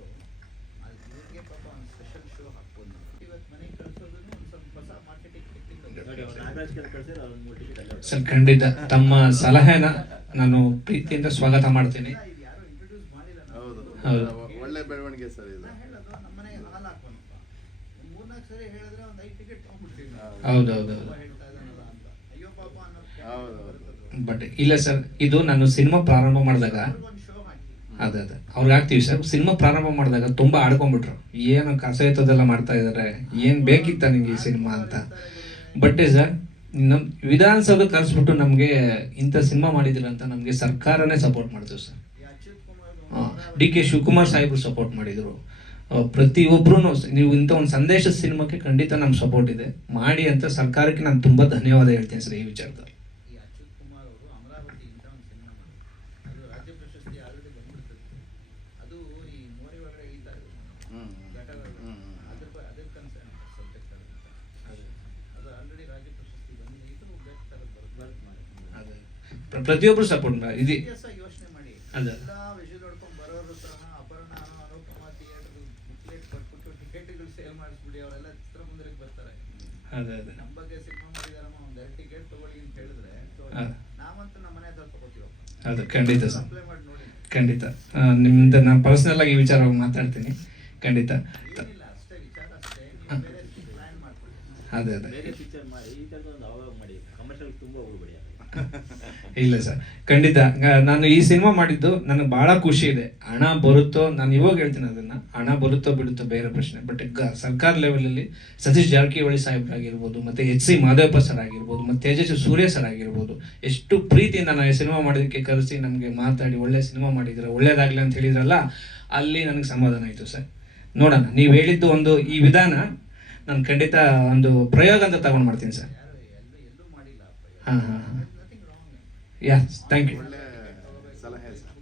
ಇವ್ರಿಗೆ ಪಾಪ ಒಂದು ಸ್ಪೆಷಲ್ ಶೋ ಹಾಕ್ಬೋದು. ಇವತ್ತು ಮನೆಗೆ ಕಳಿಸೋದನ್ನು ಒಂದು ಸ್ವಲ್ಪ ಹೊಸ ಮಾರ್ಕೆಟಿಂಗ್ ಟೆಕ್ನಿಕ್ ಕೇಳಿ ಕಳ್ಸಿದ್ರೆ ಅವ್ರು 3 ಟಿಕೆಟ್ ಅಲ್ಲೇ ಸರ್ ಖಂಡಿತ ತಮ್ಮ ಸಲಹೆನ ನಾನು ಪ್ರೀತಿಯಿಂದ ಸ್ವಾಗತ ಮಾಡ್ತೀನಿ. ಹೌದು ಒಳ್ಳೆ ಬೆಳವಣಿಗೆ ಸರ್ ಇದು. ನಮ್ಮ ಮನೆಗೆ ಹಾಲು ಹಾಕೋಣಪ್ಪ 3-4 ಸರಿ ಹೇಳಿದ್ರೆ ಒಂದು 5 ಟಿಕೆಟ್ ತೊಗೊಂಡ್ಬಿಡ್ತೀವಿ ನಾವು. ಹೌದೌದು ಹೇಳ್ತಾ ಇದ್ದಾನಲ್ಲ ಅಂತ ಅಯ್ಯೋ ಪಾಪ ಅನ್ನೋ ಹೌದು. ಬಟ್ ಇಲ್ಲ ಸರ್, ಇದು ನಾನು ಸಿನಿಮಾ ಪ್ರಾರಂಭ ಮಾಡಿದಾಗ ಒಂದು ಶೋ ಹಾಕಿ ಅದೇ ಅವ್ರಿಗೆ ಆಗ್ತೀವಿ ಸರ್. ಸಿನಿಮಾ ಪ್ರಾರಂಭ ಮಾಡಿದಾಗ ತುಂಬಾ ಆಡ್ಕೊಂಡ್ಬಿಟ್ರು, ಏನು ಕಸ ಎತ್ತೋದೆಲ್ಲ ಮಾಡ್ತಾ ಇದಾರೆ, ಏನ್ ಬೇಕಿತ್ತ ನಿಮ್ಗೆ ಈ ಸಿನಿಮಾ ಅಂತ. ಬಟ್ ಸರ್ ನಮ್ ವಿಧಾನಸೌಧ ಕರೆಸ್ಬಿಟ್ಟು ನಮ್ಗೆ ಇಂಥ ಸಿನಿಮಾ ಮಾಡಿದಿರ ಅಂತ ನಮ್ಗೆ ಸರ್ಕಾರನೇ ಸಪೋರ್ಟ್ ಮಾಡ್ತೀವಿ ಸರ್. ಡಿ ಕೆ ಶಿವಕುಮಾರ್ ಸಾಹೇಬ್ರು ಸಪೋರ್ಟ್ ಮಾಡಿದ್ರು. ಪ್ರತಿಯೊಬ್ರು ನೀವು ಇಂಥ ಒಂದು ಸಂದೇಶದ ಸಿನಿಮಾಕ್ಕೆ ಖಂಡಿತ ನಮ್ ಸಪೋರ್ಟ್ ಇದೆ, ಮಾಡಿ ಅಂತ ಸರ್ಕಾರಕ್ಕೆ ನಾನು ತುಂಬಾ ಧನ್ಯವಾದ ಹೇಳ್ತೀನಿ ಸರ್ ಈ ವಿಚಾರದಲ್ಲಿ. ಈ ಅಚ್ಯುತ್ ಕುಮಾರ್ ಅವರು ಅಮರಾವತಿ ಅಂತ ಒಂದು ಸಿನಿಮಾ ಮಾಡಿದ್ರು. ಅದು ರಾಜ್ಯ ಪ್ರಶಸ್ತಿ ಆಲ್ರೆಡಿ ಬಂದ್ಬಿಡ್ತದೆ. ಅದು ಈ ಮೋರಿ ಒಳಗಡೆ ಈತ ಘಟಗಳು ಅದ್ರ ಕನ್ಸರ್ನ್ ಸಬ್ಜೆಕ್ಟ್ ಅದು ಆಲ್ರೆಡಿ ರಾಜ್ಯ ಪ್ರಶಸ್ತಿ ಬಂದಿದೆ. ಇದು ಬೇಕಾದ ವರ್ಕ್ ಮಾಡಿ ಪ್ರತಿಯೊಬ್ರು ಸಪೋರ್ಟ್ ಮಾಡಿ ಇದು ಯೋಚನೆ ಮಾಡಿ ಅದೇ ಎಲ್ಲ ವಿಷಯ ನೋಡ್ಕೊಂಡು ಬರೋರು ಸಹ ಅಪರ್ಣ ಅನುಪಮ ಥಿಯೇಟರ್ ಬುಕ್ಲೆಟ್ ಕೊಟ್ಬಿಟ್ಟು ಟಿಕೆಟ್ಗಳು ಸೇಲ್ ಮಾಡಿಸ್ಬಿಡಿ, ಅವರೆಲ್ಲ ಚಿತ್ರಮಂದಿರಕ್ಕೆ ಬರ್ತಾರೆ. ಅದೇ ಅದೇ ನಮ್ಮ ಬಗ್ಗೆ ಸಿನಿಮಾ ಮಾಡಿದಾರಮ್ಮ ಒಂದು 2 ಟಿಕೆಟ್ ತಗೊಳ್ಳಿ ಅಂತ ಹೇಳಿದ್ರೆ ನಾವಂತೂ ನಮ್ಮ ಮನೆ ಹತ್ರ ತಗೋತೀವಪ್ಪ. ಅದು ಖಂಡಿತ ಸರ್, ಅಪ್ಲೈ ಮಾಡಿ ನೋಡಿ. ಖಂಡಿತ ನಿಮ್ದು ನಾನು ಪರ್ಸನಲ್ ಆಗಿ ವಿಚಾರವಾಗಿ ಮಾತಾಡ್ತೀನಿ ಖಂಡಿತ. ಏನಿಲ್ಲ ಅಷ್ಟೇ ವಿಚಾರ ಅಷ್ಟೇ. ನೀವು ಬೇರೆ ಪ್ಲಾನ್ ಮಾಡ್ಕೊಳ್ಳಿ. ಅದೇ ಅದೇ ಬೇರೆ ಪಿಕ್ಚರ್ ಮಾಡಿ ಈ ಥರದ ಒಂದು ಅವಾಗ ಮಾಡಿ ಕಮರ್ಷಿಯಲ್ ತುಂಬ ಹೋಗ್ಬೇಡಿ. ಇಲ್ಲ ಸರ್ ಖಂಡಿತ. ನಾನು ಈ ಸಿನಿಮಾ ಮಾಡಿದ್ದು ನನಗೆ ಬಹಳ ಖುಷಿ ಇದೆ. ಹಣ ಬರುತ್ತೋ, ನಾನು ಇವಾಗ ಹೇಳ್ತೀನಿ ಅದನ್ನ, ಹಣ ಬರುತ್ತೋ ಬಿಡುತ್ತೋ ಬೇರೆ ಪ್ರಶ್ನೆ. ಬಟ್ ಸರ್ಕಾರ ಲೆವೆಲಲ್ಲಿ ಸತೀಶ್ ಜಾರಕಿಹೊಳಿ ಸಾಹೇಬ್ರಾಗಿರ್ಬೋದು, ಮತ್ತೆ HC ಮಾದೇವಪ್ಪ ಸರ್ ಆಗಿರ್ಬೋದು, ಮತ್ತೆ ತೇಜಸ್ವಿ ಸೂರ್ಯ ಸರ್ ಆಗಿರ್ಬೋದು, ಎಷ್ಟು ಪ್ರೀತಿಯಿಂದ ನಾನು ಈ ಸಿನಿಮಾ ಮಾಡೋದಕ್ಕೆ ಕರೆಸಿ ನಮಗೆ ಮಾತಾಡಿ ಒಳ್ಳೆ ಸಿನಿಮಾ ಮಾಡಿದ್ರೆ ಒಳ್ಳೇದಾಗ್ಲಿ ಅಂತ ಹೇಳಿದ್ರಲ್ಲ, ಅಲ್ಲಿ ನನಗೆ ಸಮಾಧಾನ ಆಯಿತು ಸರ್. ನೋಡೋಣ, ನೀವು ಹೇಳಿದ್ದು ಒಂದು ಈ ವಿಧಾನ ನಾನು ಖಂಡಿತ ಒಂದು ಪ್ರಯೋಗ ಅಂತ ತಗೊಂಡು ಮಾಡ್ತೀನಿ ಸರ್. ಎಲ್ಲೂ ಮಾಡಿಲ್ಲ. ಹಾಂ ಹಾಂ ಹಾಂ ಯಾ ಥ್ಯಾಂಕ್ ಯು. ಸಲಹೆ ಸರ್.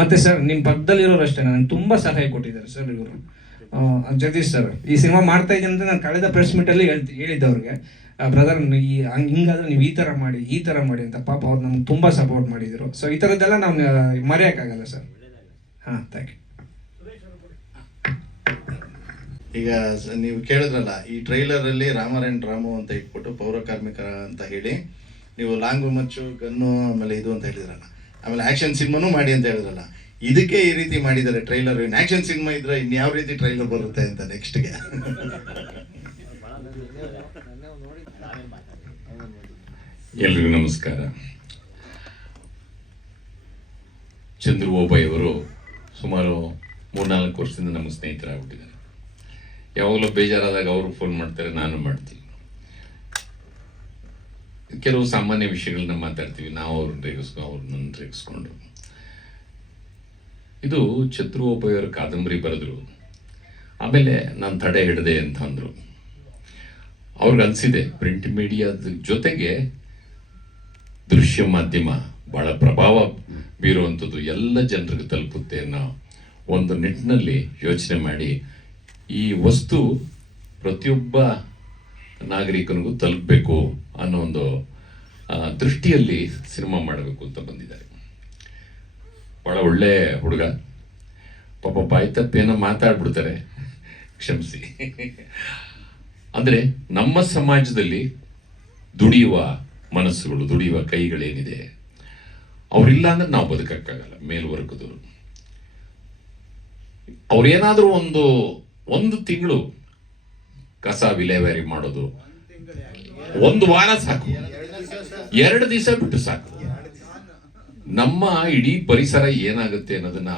ಮತ್ತೆ ಸರ್ ನಿಮ್ಮ ಪಕ್ಕದಲ್ಲಿರೋರು ಅಷ್ಟೇ ನನಗೆ ತುಂಬಾ ಸಲಹೆ ಕೊಟ್ಟಿದ್ದಾರೆ ಸರ್ ಇವರು. ಜಗದೀಶ್ ಸರ್ ಈ ಸಿನಿಮಾ ಮಾಡ್ತಾ ಇದ್ದೀನಿ ಅಂತ ನಾನು ಕಳೆದ ಪ್ರೆಸ್ ಮೀಟಲ್ಲಿ ಹೇಳಿದ್ದೆ ಅವ್ರಿಗೆ, ಬ್ರದರ್ ಹಿಂಗಾದ್ರೆ ನೀವು ಈ ಥರ ಮಾಡಿ ಅಂತ. ಪಾಪ ಅವ್ರು ನಮ್ಗೆ ತುಂಬ ಸಪೋರ್ಟ್ ಮಾಡಿದ್ರು. ಸೊ ಈ ಥರದ್ದೆಲ್ಲ ನಾವು ಮರೆಯೋಕ್ಕಾಗಲ್ಲ ಸರ್. ಹಾಂ ಥ್ಯಾಂಕ್ ಯು. ಈಗ ನೀವು ಕೇಳಿದ್ರಲ್ಲ, ಈ ಟ್ರೈಲರ್ ಅಲ್ಲಿ ರಾಮು ಅಂತ ಇಟ್ಬಿಟ್ಟು ಪೌರ ಕಾರ್ಮಿಕರ ಅಂತ ಹೇಳಿ ನೀವು ಲಾಂಗು ಮಚ್ಚು ಗನ್ನು ಆಮೇಲೆ ಇದು ಅಂತ ಹೇಳಿದ್ರಲ್ಲ, ಆಮೇಲೆ ಆಕ್ಷನ್ ಸಿನಿಮಾನು ಮಾಡಿ ಅಂತ ಹೇಳಿದ್ರಲ್ಲ, ಇದಕ್ಕೆ ಈ ರೀತಿ ಮಾಡಿದ್ದಾರೆ ಟ್ರೈಲರ್. ಇನ್ ಆಕ್ಷನ್ ಸಿನಿಮಾ ಇದ್ರೆ ಇನ್ಯಾವ ರೀತಿ ಟ್ರೈಲರ್ ಬರುತ್ತೆ ಅಂತ ನೆಕ್ಸ್ಟ್ಗೆ. ಎಲ್ರಿಗೂ ನಮಸ್ಕಾರ. ಚಂದ್ರು ಓಬಾಯ್ ಅವರು ಸುಮಾರು 3-4 ವರ್ಷದಿಂದ ನಮ್ಮ ಸ್ನೇಹಿತರಾಗ್ಬಿಟ್ಟಿದ್ದಾರೆ. ಯಾವಾಗಲೂ ಬೇಜಾರಾದಾಗ ಅವರು ಫೋನ್ ಮಾಡ್ತಾರೆ, ನಾನು ಮಾಡ್ತೀನಿ. ಕೆಲವು ಸಾಮಾನ್ಯ ವಿಷಯಗಳನ್ನ ಮಾತಾಡ್ತೀವಿ, ನಾವು ಅವ್ರನ್ನ ನನ್ನ ರೇಗಿಸ್ಕೊಂಡು. ಇದು ಚಂದ್ರು ಓಬಾಯ್ ಅವರು ಕಾದಂಬರಿ ಬರೆದ್ರು, ಆಮೇಲೆ ನಾನು ತಡೆ ಹಿಡಿದೆ ಅಂತ ಅಂದರು. ಅವ್ರಿಗೆ ಅನಿಸಿದೆ ಪ್ರಿಂಟ್ ಮೀಡಿಯಾದ ಜೊತೆಗೆ ದೃಶ್ಯ ಮಾಧ್ಯಮ ಬಹಳ ಪ್ರಭಾವ ಬೀರುವಂಥದ್ದು ಎಲ್ಲ ಜನರಿಗೆ ತಲುಪುತ್ತೆ ಅನ್ನೋ ಒಂದು ನಿಟ್ಟಿನಲ್ಲಿ ಯೋಚನೆ ಮಾಡಿ ಈ ವಸ್ತು ಪ್ರತಿಯೊಬ್ಬ ನಾಗರಿಕನಿಗೂ ತಲುಪಬೇಕು ಅನ್ನೋ ಒಂದು ದೃಷ್ಟಿಯಲ್ಲಿ ಸಿನಿಮಾ ಮಾಡಬೇಕು ಅಂತ ಬಂದಿದ್ದಾರೆ. ಬಹಳ ಒಳ್ಳೆ ಹುಡುಗ, ಪಾಪ ಬಾಯಿ ತಪ್ಪೇನೋ ಮಾತಾಡ್ಬಿಡ್ತಾರೆ, ಕ್ಷಮಿಸಿ. ಅಂದರೆ ನಮ್ಮ ಸಮಾಜದಲ್ಲಿ ದುಡಿಯುವ ಮನಸ್ಸುಗಳು, ದುಡಿಯುವ ಕೈಗಳೇನಿದೆ, ಅವರಿಲ್ಲ ಅಂದ್ರೆ ನಾವು ಬದುಕಕ್ಕಾಗಲ್ಲ. ಮೇಲ್ವರ್ಗದವರು ಅವ್ರೇನಾದ್ರೂ ಒಂದು ತಿಂಗಳು ಕಸ ವಿಲೇವಾರಿ ಮಾಡೋದು, 1 ವಾರ ಸಾಕು, 2 ದಿವಸ ಬಿಟ್ಟು ಸಾಕು. ನಮ್ಮ ಇಡೀ ಪರಿಸರ ಏನಾಗುತ್ತೆ ಅನ್ನೋದನ್ನ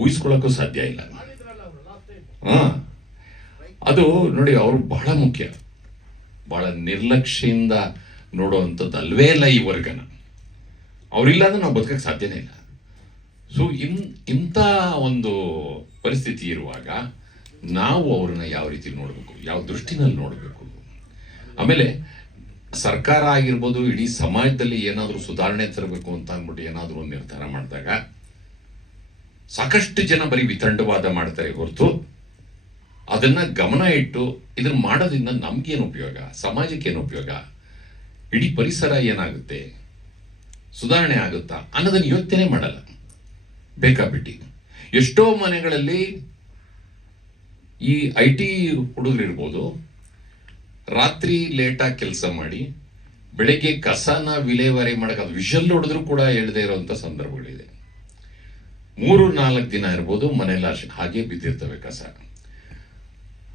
ಊಹಿಸ್ಕೊಳ್ಳೋಕ್ಕೂ ಸಾಧ್ಯ ಇಲ್ಲ. ಅದು ನೋಡಿ, ಅವರು ಬಹಳ ಮುಖ್ಯ. ಬಹಳ ನಿರ್ಲಕ್ಷ್ಯದಿಂದ ನೋಡುವಂಥದ್ದು ಅಲ್ವೇ ಇಲ್ಲ ಈ ವರ್ಗನ. ಅವರಿಲ್ಲ ಅಂದ್ರೆ ನಾವು ಬದುಕಕ್ಕೆ ಸಾಧ್ಯನೇ ಇಲ್ಲ. ಸೊ ಇಂಥ ಒಂದು ಪರಿಸ್ಥಿತಿ ಇರುವಾಗ ನಾವು ಅವ್ರನ್ನ ಯಾವ ರೀತಿ ನೋಡಬೇಕು, ಯಾವ ದೃಷ್ಟಿನಲ್ಲಿ ನೋಡಬೇಕು. ಆಮೇಲೆ ಸರ್ಕಾರ ಆಗಿರ್ಬೋದು, ಇಡೀ ಸಮಾಜದಲ್ಲಿ ಏನಾದರೂ ಸುಧಾರಣೆ ತರಬೇಕು ಅಂತ ಅಂದ್ಬಿಟ್ಟು ಏನಾದರೂ ಒಂದು ನಿರ್ಧಾರ ಮಾಡಿದಾಗ ಸಾಕಷ್ಟು ಜನ ಬರೀ ವಿತಂಡವಾದ ಮಾಡ್ತಾರೆ ಹೊರತು ಅದನ್ನ ಗಮನ ಇಟ್ಟು ಇದನ್ನ ಮಾಡೋದ್ರಿಂದ ನಮ್ಗೇನು ಉಪಯೋಗ, ಸಮಾಜಕ್ಕೇನು ಉಪಯೋಗ, ಇಡೀ ಪರಿಸರ ಏನಾಗುತ್ತೆ, ಸುಧಾರಣೆ ಆಗುತ್ತಾ ಅನ್ನೋದನ್ನ ಯೋಚನೆ ಮಾಡಲ್ಲ. ಬೇಕಾಬಿಟ್ಟಿ ಎಷ್ಟೋ ಮನೆಗಳಲ್ಲಿ ಈ IT ಹುಡುಗರಿರ್ಬೋದು, ರಾತ್ರಿ ಲೇಟಾಗಿ ಕೆಲಸ ಮಾಡಿ ಬೆಳಗ್ಗೆ ಕಸನ ವಿಲೇವಾರಿ ಮಾಡಕ್ಕೆ ಅದು ವಿಷಲ್ ಹೊಡೆದ್ರು ಕೂಡ ಹೇಳದೇ ಇರುವಂತ ಸಂದರ್ಭಗಳಿದೆ. 3-4 ದಿನ ಇರ್ಬೋದು ಮನೆಯಲ್ಲ ಹಾಗೆ ಬಿದ್ದಿರ್ತವೆ ಕಸ,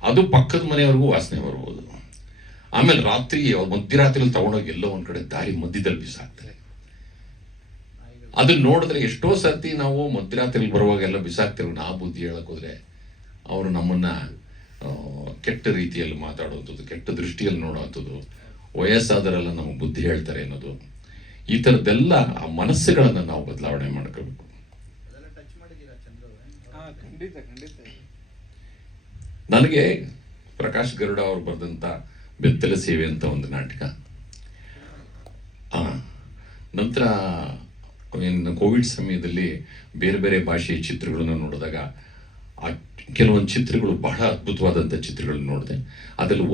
ಅದು ಪಕ್ಕದ ಮನೆಯವರೆಗೂ ವಾಸನೆ ಬರ್ಬೋದು. ಆಮೇಲೆ ರಾತ್ರಿ ಮಧ್ಯರಾತ್ರಿ ತಗೊಂಡೋಗಿ ಎಲ್ಲೋ ಒಂದ್ ಕಡೆ ದಾರಿ ಮಧ್ಯದಲ್ಲಿ ಬಿಸಾಕ್ತಾರೆ. ಅದನ್ನ ನೋಡಿದ್ರೆ ಎಷ್ಟೋ ಸರ್ತಿ ನಾವು ಮಧ್ಯರಾತ್ರಿ ಬರುವಾಗೆಲ್ಲ ಬಿಸಾಕ್ತಿರೋ ಆ ಬುದ್ಧಿ ಹೇಳಕ್ ಹೋದ್ರೆ ಅವರು ನಮ್ಮನ್ನ ಕೆಟ್ಟ ರೀತಿಯಲ್ಲಿ ಮಾತಾಡುವಂಥದ್ದು, ಕೆಟ್ಟ ದೃಷ್ಟಿಯಲ್ಲಿ ನೋಡುವಂಥದ್ದು, ವಯಸ್ಸಾದರೆಲ್ಲ ನಮಗೆ ಬುದ್ಧಿ ಹೇಳ್ತಾರೆ ಅನ್ನೋದು, ಈ ಥರದ್ದೆಲ್ಲ ಆ ಮನಸ್ಸುಗಳನ್ನು ನಾವು ಬದಲಾವಣೆ ಮಾಡ್ಕೋಬೇಕು. ಅದೆಲ್ಲ ಟಚ್ ಮಾಡಿದ್ದೀರಾ ಚಂದ್ರು? ನನಗೆ ಪ್ರಕಾಶ್ ಗರುಡ ಅವರು ಬರೆದಂಥ ಬೆತ್ತಲ ಸೇವೆ ಅಂತ ಒಂದು ನಾಟಕ, ನಂತರ ಕೋವಿಡ್ ಸಮಯದಲ್ಲಿ ಬೇರೆ ಬೇರೆ ಭಾಷೆಯ ಚಿತ್ರಗಳನ್ನು ನೋಡಿದಾಗ ಆ ಕೆಲವೊಂದು ಚಿತ್ರಗಳು ಬಹಳ ಅದ್ಭುತವಾದಂಥ ಚಿತ್ರಗಳನ್ನ ನೋಡಿದೆ. ಅದರಲ್ಲಿ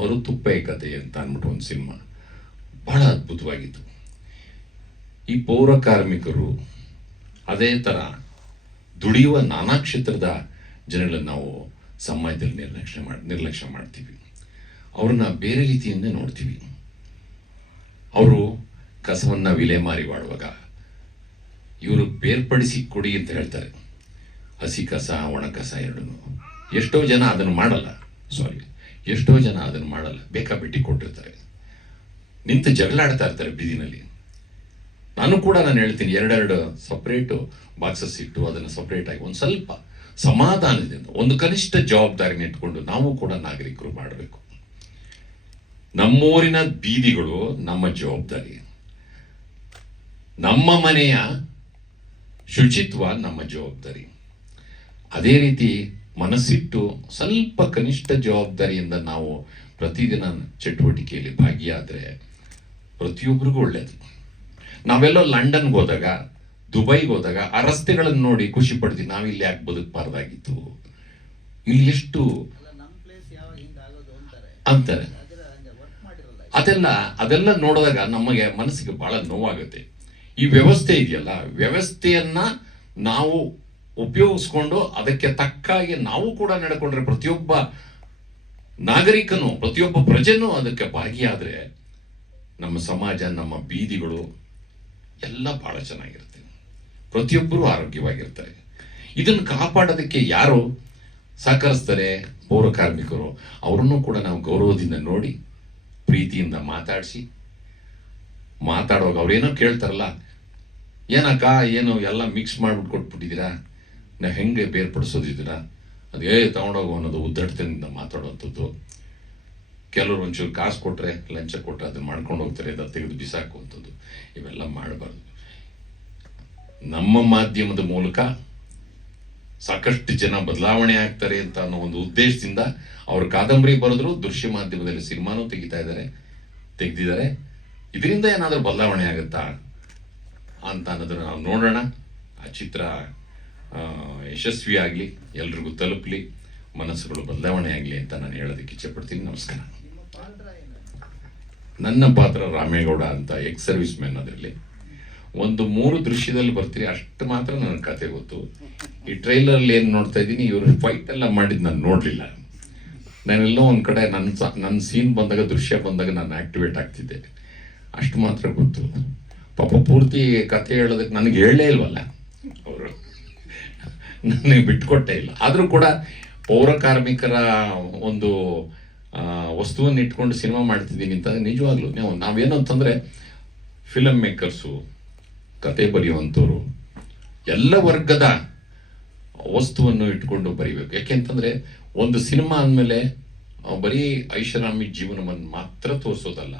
ಹೊರತುಪ್ಪೆ ಕತೆ ಅಂತ ಅಂದ್ಬಿಟ್ಟು ಒಂದು ಸಿನಿಮಾ ಬಹಳ ಅದ್ಭುತವಾಗಿತ್ತು. ಈ ಪೌರ ಕಾರ್ಮಿಕರು ಅದೇ ಥರ ದುಡಿಯುವ ನಾನಾ ಕ್ಷೇತ್ರದ ಜನಗಳನ್ನು ನಾವು ಸಮಾಜದಲ್ಲಿ ನಿರ್ಲಕ್ಷ್ಯ ಮಾಡ್ತೀವಿ. ಅವ್ರನ್ನ ಬೇರೆ ರೀತಿಯಿಂದ ನೋಡ್ತೀವಿ. ಅವರು ಕಸವನ್ನು ವಿಲೇಮಾರಿ ಮಾಡುವಾಗ ಇವರು ಬೇರ್ಪಡಿಸಿ ಕೊಡಿ ಅಂತ ಹೇಳ್ತಾರೆ, ಹಸಿ ಕಸ ಒಣ ಕಸ ಎರಡೂ. ಎಷ್ಟೋ ಜನ ಅದನ್ನು ಮಾಡಲ್ಲ, ಬೇಕಾಬಿಟ್ಟಿ ಕೊಟ್ಟಿರ್ತಾರೆ, ನಿಂತು ಜಗಳಾಡ್ತಾ ಇರ್ತಾರೆ ಬೀದಿನಲ್ಲಿ. ನಾನು ಹೇಳ್ತೀನಿ, 2 ಸಪ್ರೇಟು ಬಾಕ್ಸಸ್ ಇಟ್ಟು ಅದನ್ನು ಸಪ್ರೇಟ್ ಆಗಿ ಒಂದು ಸ್ವಲ್ಪ ಸಮಾಧಾನದಿಂದ ಒಂದು ಕನಿಷ್ಠ ಜವಾಬ್ದಾರಿನ ಇಟ್ಕೊಂಡು ನಾವು ಕೂಡ ನಾಗರಿಕರು ಮಾಡಬೇಕು. ನಮ್ಮೂರಿನ ಬೀದಿಗಳು ನಮ್ಮ ಜವಾಬ್ದಾರಿ, ನಮ್ಮ ಮನೆಯ ಶುಚಿತ್ವ ನಮ್ಮ ಜವಾಬ್ದಾರಿ. ಅದೇ ರೀತಿ ಮನಸ್ಸಿಟ್ಟು ಸ್ವಲ್ಪ ಕನಿಷ್ಠ ಜವಾಬ್ದಾರಿಯಿಂದ ನಾವು ಪ್ರತಿದಿನ ಚಟುವಟಿಕೆಯಲ್ಲಿ ಭಾಗಿಯಾದರೆ ಪ್ರತಿಯೊಬ್ಬರಿಗೂ ಒಳ್ಳೆಯದು. ನಾವೆಲ್ಲೋ ಲಂಡನ್ಗೆ ಹೋದಾಗ, ದುಬೈಗೆ ಹೋದಾಗ ಆ ರಸ್ತೆಗಳನ್ನು ನೋಡಿ ಖುಷಿ ಪಡ್ತೀವಿ, ನಾವಿಲ್ಲಿ ಯಾಕೆ ಬದುಕಬಾರ್ದಾಗಿತ್ತು, ಇಲ್ಲಿ ಎಷ್ಟು ನಮ್ಮ ಪ್ಲೇಸ್ ಯಾವ ಹಿಂಗಾಗೋದು ಅಂತಾರೆ. ಅದೆಲ್ಲ ನೋಡಿದಾಗ ನಮಗೆ ಮನಸ್ಸಿಗೆ ಬಹಳ ನೋವಾಗುತ್ತೆ. ಈ ವ್ಯವಸ್ಥೆ ಇದೆಯಲ್ಲ, ವ್ಯವಸ್ಥೆಯನ್ನ ನಾವು ಉಪಯೋಗಿಸ್ಕೊಂಡು ಅದಕ್ಕೆ ತಕ್ಕಾಗಿ ನಾವು ಕೂಡ ನಡ್ಕೊಂಡ್ರೆ, ಪ್ರತಿಯೊಬ್ಬ ನಾಗರಿಕನು, ಪ್ರತಿಯೊಬ್ಬ ಪ್ರಜೆನೂ ಅದಕ್ಕೆ ಭಾಗಿಯಾದ್ರೆ ನಮ್ಮ ಸಮಾಜ, ನಮ್ಮ ಬೀದಿಗಳು ಎಲ್ಲ ಬಹಳ ಚೆನ್ನಾಗಿರುತ್ತೆ, ಪ್ರತಿಯೊಬ್ಬರು ಆರೋಗ್ಯವಾಗಿರ್ತಾರೆ. ಇದನ್ನು ಕಾಪಾಡೋದಕ್ಕೆ ಯಾರು ಸಹಕರಿಸ್ತಾರೆ? ಪೌರ ಕಾರ್ಮಿಕರು. ಅವರನ್ನು ಕೂಡ ನಾವು ಗೌರವದಿಂದ ನೋಡಿ ಪ್ರೀತಿಯಿಂದ ಮಾತಾಡುವಾಗ ಅವ್ರೇನೋ ಕೇಳ್ತಾರಲ್ಲ, ಏನಕ್ಕ ಏನು ಎಲ್ಲ ಮಿಕ್ಸ್ ಮಾಡ್ಬಿಟ್ಟು ಕೊಟ್ಬಿಟ್ಟಿದ್ದೀರಾ, ನಾವು ಹೆಂಗೆ ಬೇರ್ಪಡಿಸೋದಿದ್ದೀರಾ, ಅದೇ ತಗೊಂಡೋಗೋ ಅನ್ನೋದು ಉದ್ದಟದಿಂದ ಮಾತಾಡುವಂಥದ್ದು. ಕೆಲವರು ಒಂಚೂರು ಕಾಸು ಕೊಟ್ಟರೆ, ಲಂಚ ಕೊಟ್ಟರೆ ಅದನ್ನ ಮಾಡ್ಕೊಂಡು ಹೋಗ್ತಾರೆ, ಅದು ತೆಗೆದು ಬಿಸಾಕುವಂಥದ್ದು. ಇವೆಲ್ಲ ಮಾಡಬಾರ್ದು. ನಮ್ಮ ಮಾಧ್ಯಮದ ಮೂಲಕ ಸಾಕಷ್ಟು ಜನ ಬದಲಾವಣೆ ಆಗ್ತಾರೆ ಅಂತ ಅನ್ನೋ ಒಂದು ಉದ್ದೇಶದಿಂದ ಅವರು ಕಾದಂಬರಿ ಬರೆದ್ರು, ದೃಶ್ಯ ಮಾಧ್ಯಮದಲ್ಲಿ ಸಿನಿಮಾನೂ ತೆಗೆದಿದ್ದಾರೆ. ಇದರಿಂದ ಏನಾದರೂ ಬದಲಾವಣೆ ಆಗುತ್ತಾ ಅಂತ ಅನ್ನೋದನ್ನ ನಾವು ನೋಡೋಣ. ಆ ಚಿತ್ರ ಯಶಸ್ವಿ ಆಗಲಿ, ಎಲ್ರಿಗೂ ತಲುಪಲಿ, ಮನಸ್ಸುಗಳು ಬದಲಾವಣೆ ಆಗಲಿ ಅಂತ ನಾನು ಹೇಳೋದಕ್ಕೆ ಇಚ್ಛೆಪಡ್ತೀನಿ. ನಮಸ್ಕಾರ. ನನ್ನ ಪಾತ್ರ ರಾಮೇಗೌಡ ಅಂತ, ಎಕ್ಸ್ ಸರ್ವಿಸ್ ಮ್ಯಾನ್. ಅದರಲ್ಲಿ ಒಂದು 3 ದೃಶ್ಯದಲ್ಲಿ ಬರ್ತೀರಿ, ಅಷ್ಟು ಮಾತ್ರ ನನ್ನ ಕತೆ ಗೊತ್ತು. ಈ ಟ್ರೈಲರಲ್ಲಿ ಏನು ನೋಡ್ತಾ ಇದ್ದೀನಿ, ಇವರು ಫೈಟ್ ಎಲ್ಲ ಮಾಡಿದ್ದು ನಾನು ನೋಡಲಿಲ್ಲ. ನಾನೆಲ್ಲೋ ಒಂದು ಕಡೆ ನನ್ನ ಸೀನ್ ಬಂದಾಗ, ದೃಶ್ಯ ಬಂದಾಗ ನಾನು ಆಕ್ಟಿವೇಟ್ ಆಗ್ತಿದ್ದೆ, ಅಷ್ಟು ಮಾತ್ರ ಗೊತ್ತು. ಪಾಪ ಪೂರ್ತಿ ಕತೆ ಹೇಳೋದಕ್ಕೆ ನನಗೆ ಹೇಳಲೇ ಇಲ್ವಲ್ಲ ಅವರು, ನನಗೆ ಬಿಟ್ಕೊಟ್ಟೇ ಇಲ್ಲ. ಆದರೂ ಕೂಡ ಪೌರ ಕಾರ್ಮಿಕರ ಒಂದು ವಸ್ತುವನ್ನು ಇಟ್ಕೊಂಡು ಸಿನಿಮಾ ಮಾಡ್ತಿದ್ದೀನಿ ಅಂತ ನಿಜವಾಗ್ಲೂ ನಾವೇನು ಅಂತಂದರೆ, ಫಿಲಮ್ ಮೇಕರ್ಸು, ಕತೆ ಬರೆಯುವಂಥವ್ರು ಎಲ್ಲ ವರ್ಗದ ವಸ್ತುವನ್ನು ಇಟ್ಕೊಂಡು ಬರೀಬೇಕು. ಯಾಕೆಂತಂದರೆ ಒಂದು ಸಿನಿಮಾ ಅಂದಮೇಲೆ ಬರೀ ಐಷಾರಾಮಿ ಜೀವನವನ್ನು ಮಾತ್ರ ತೋರಿಸೋದಲ್ಲ,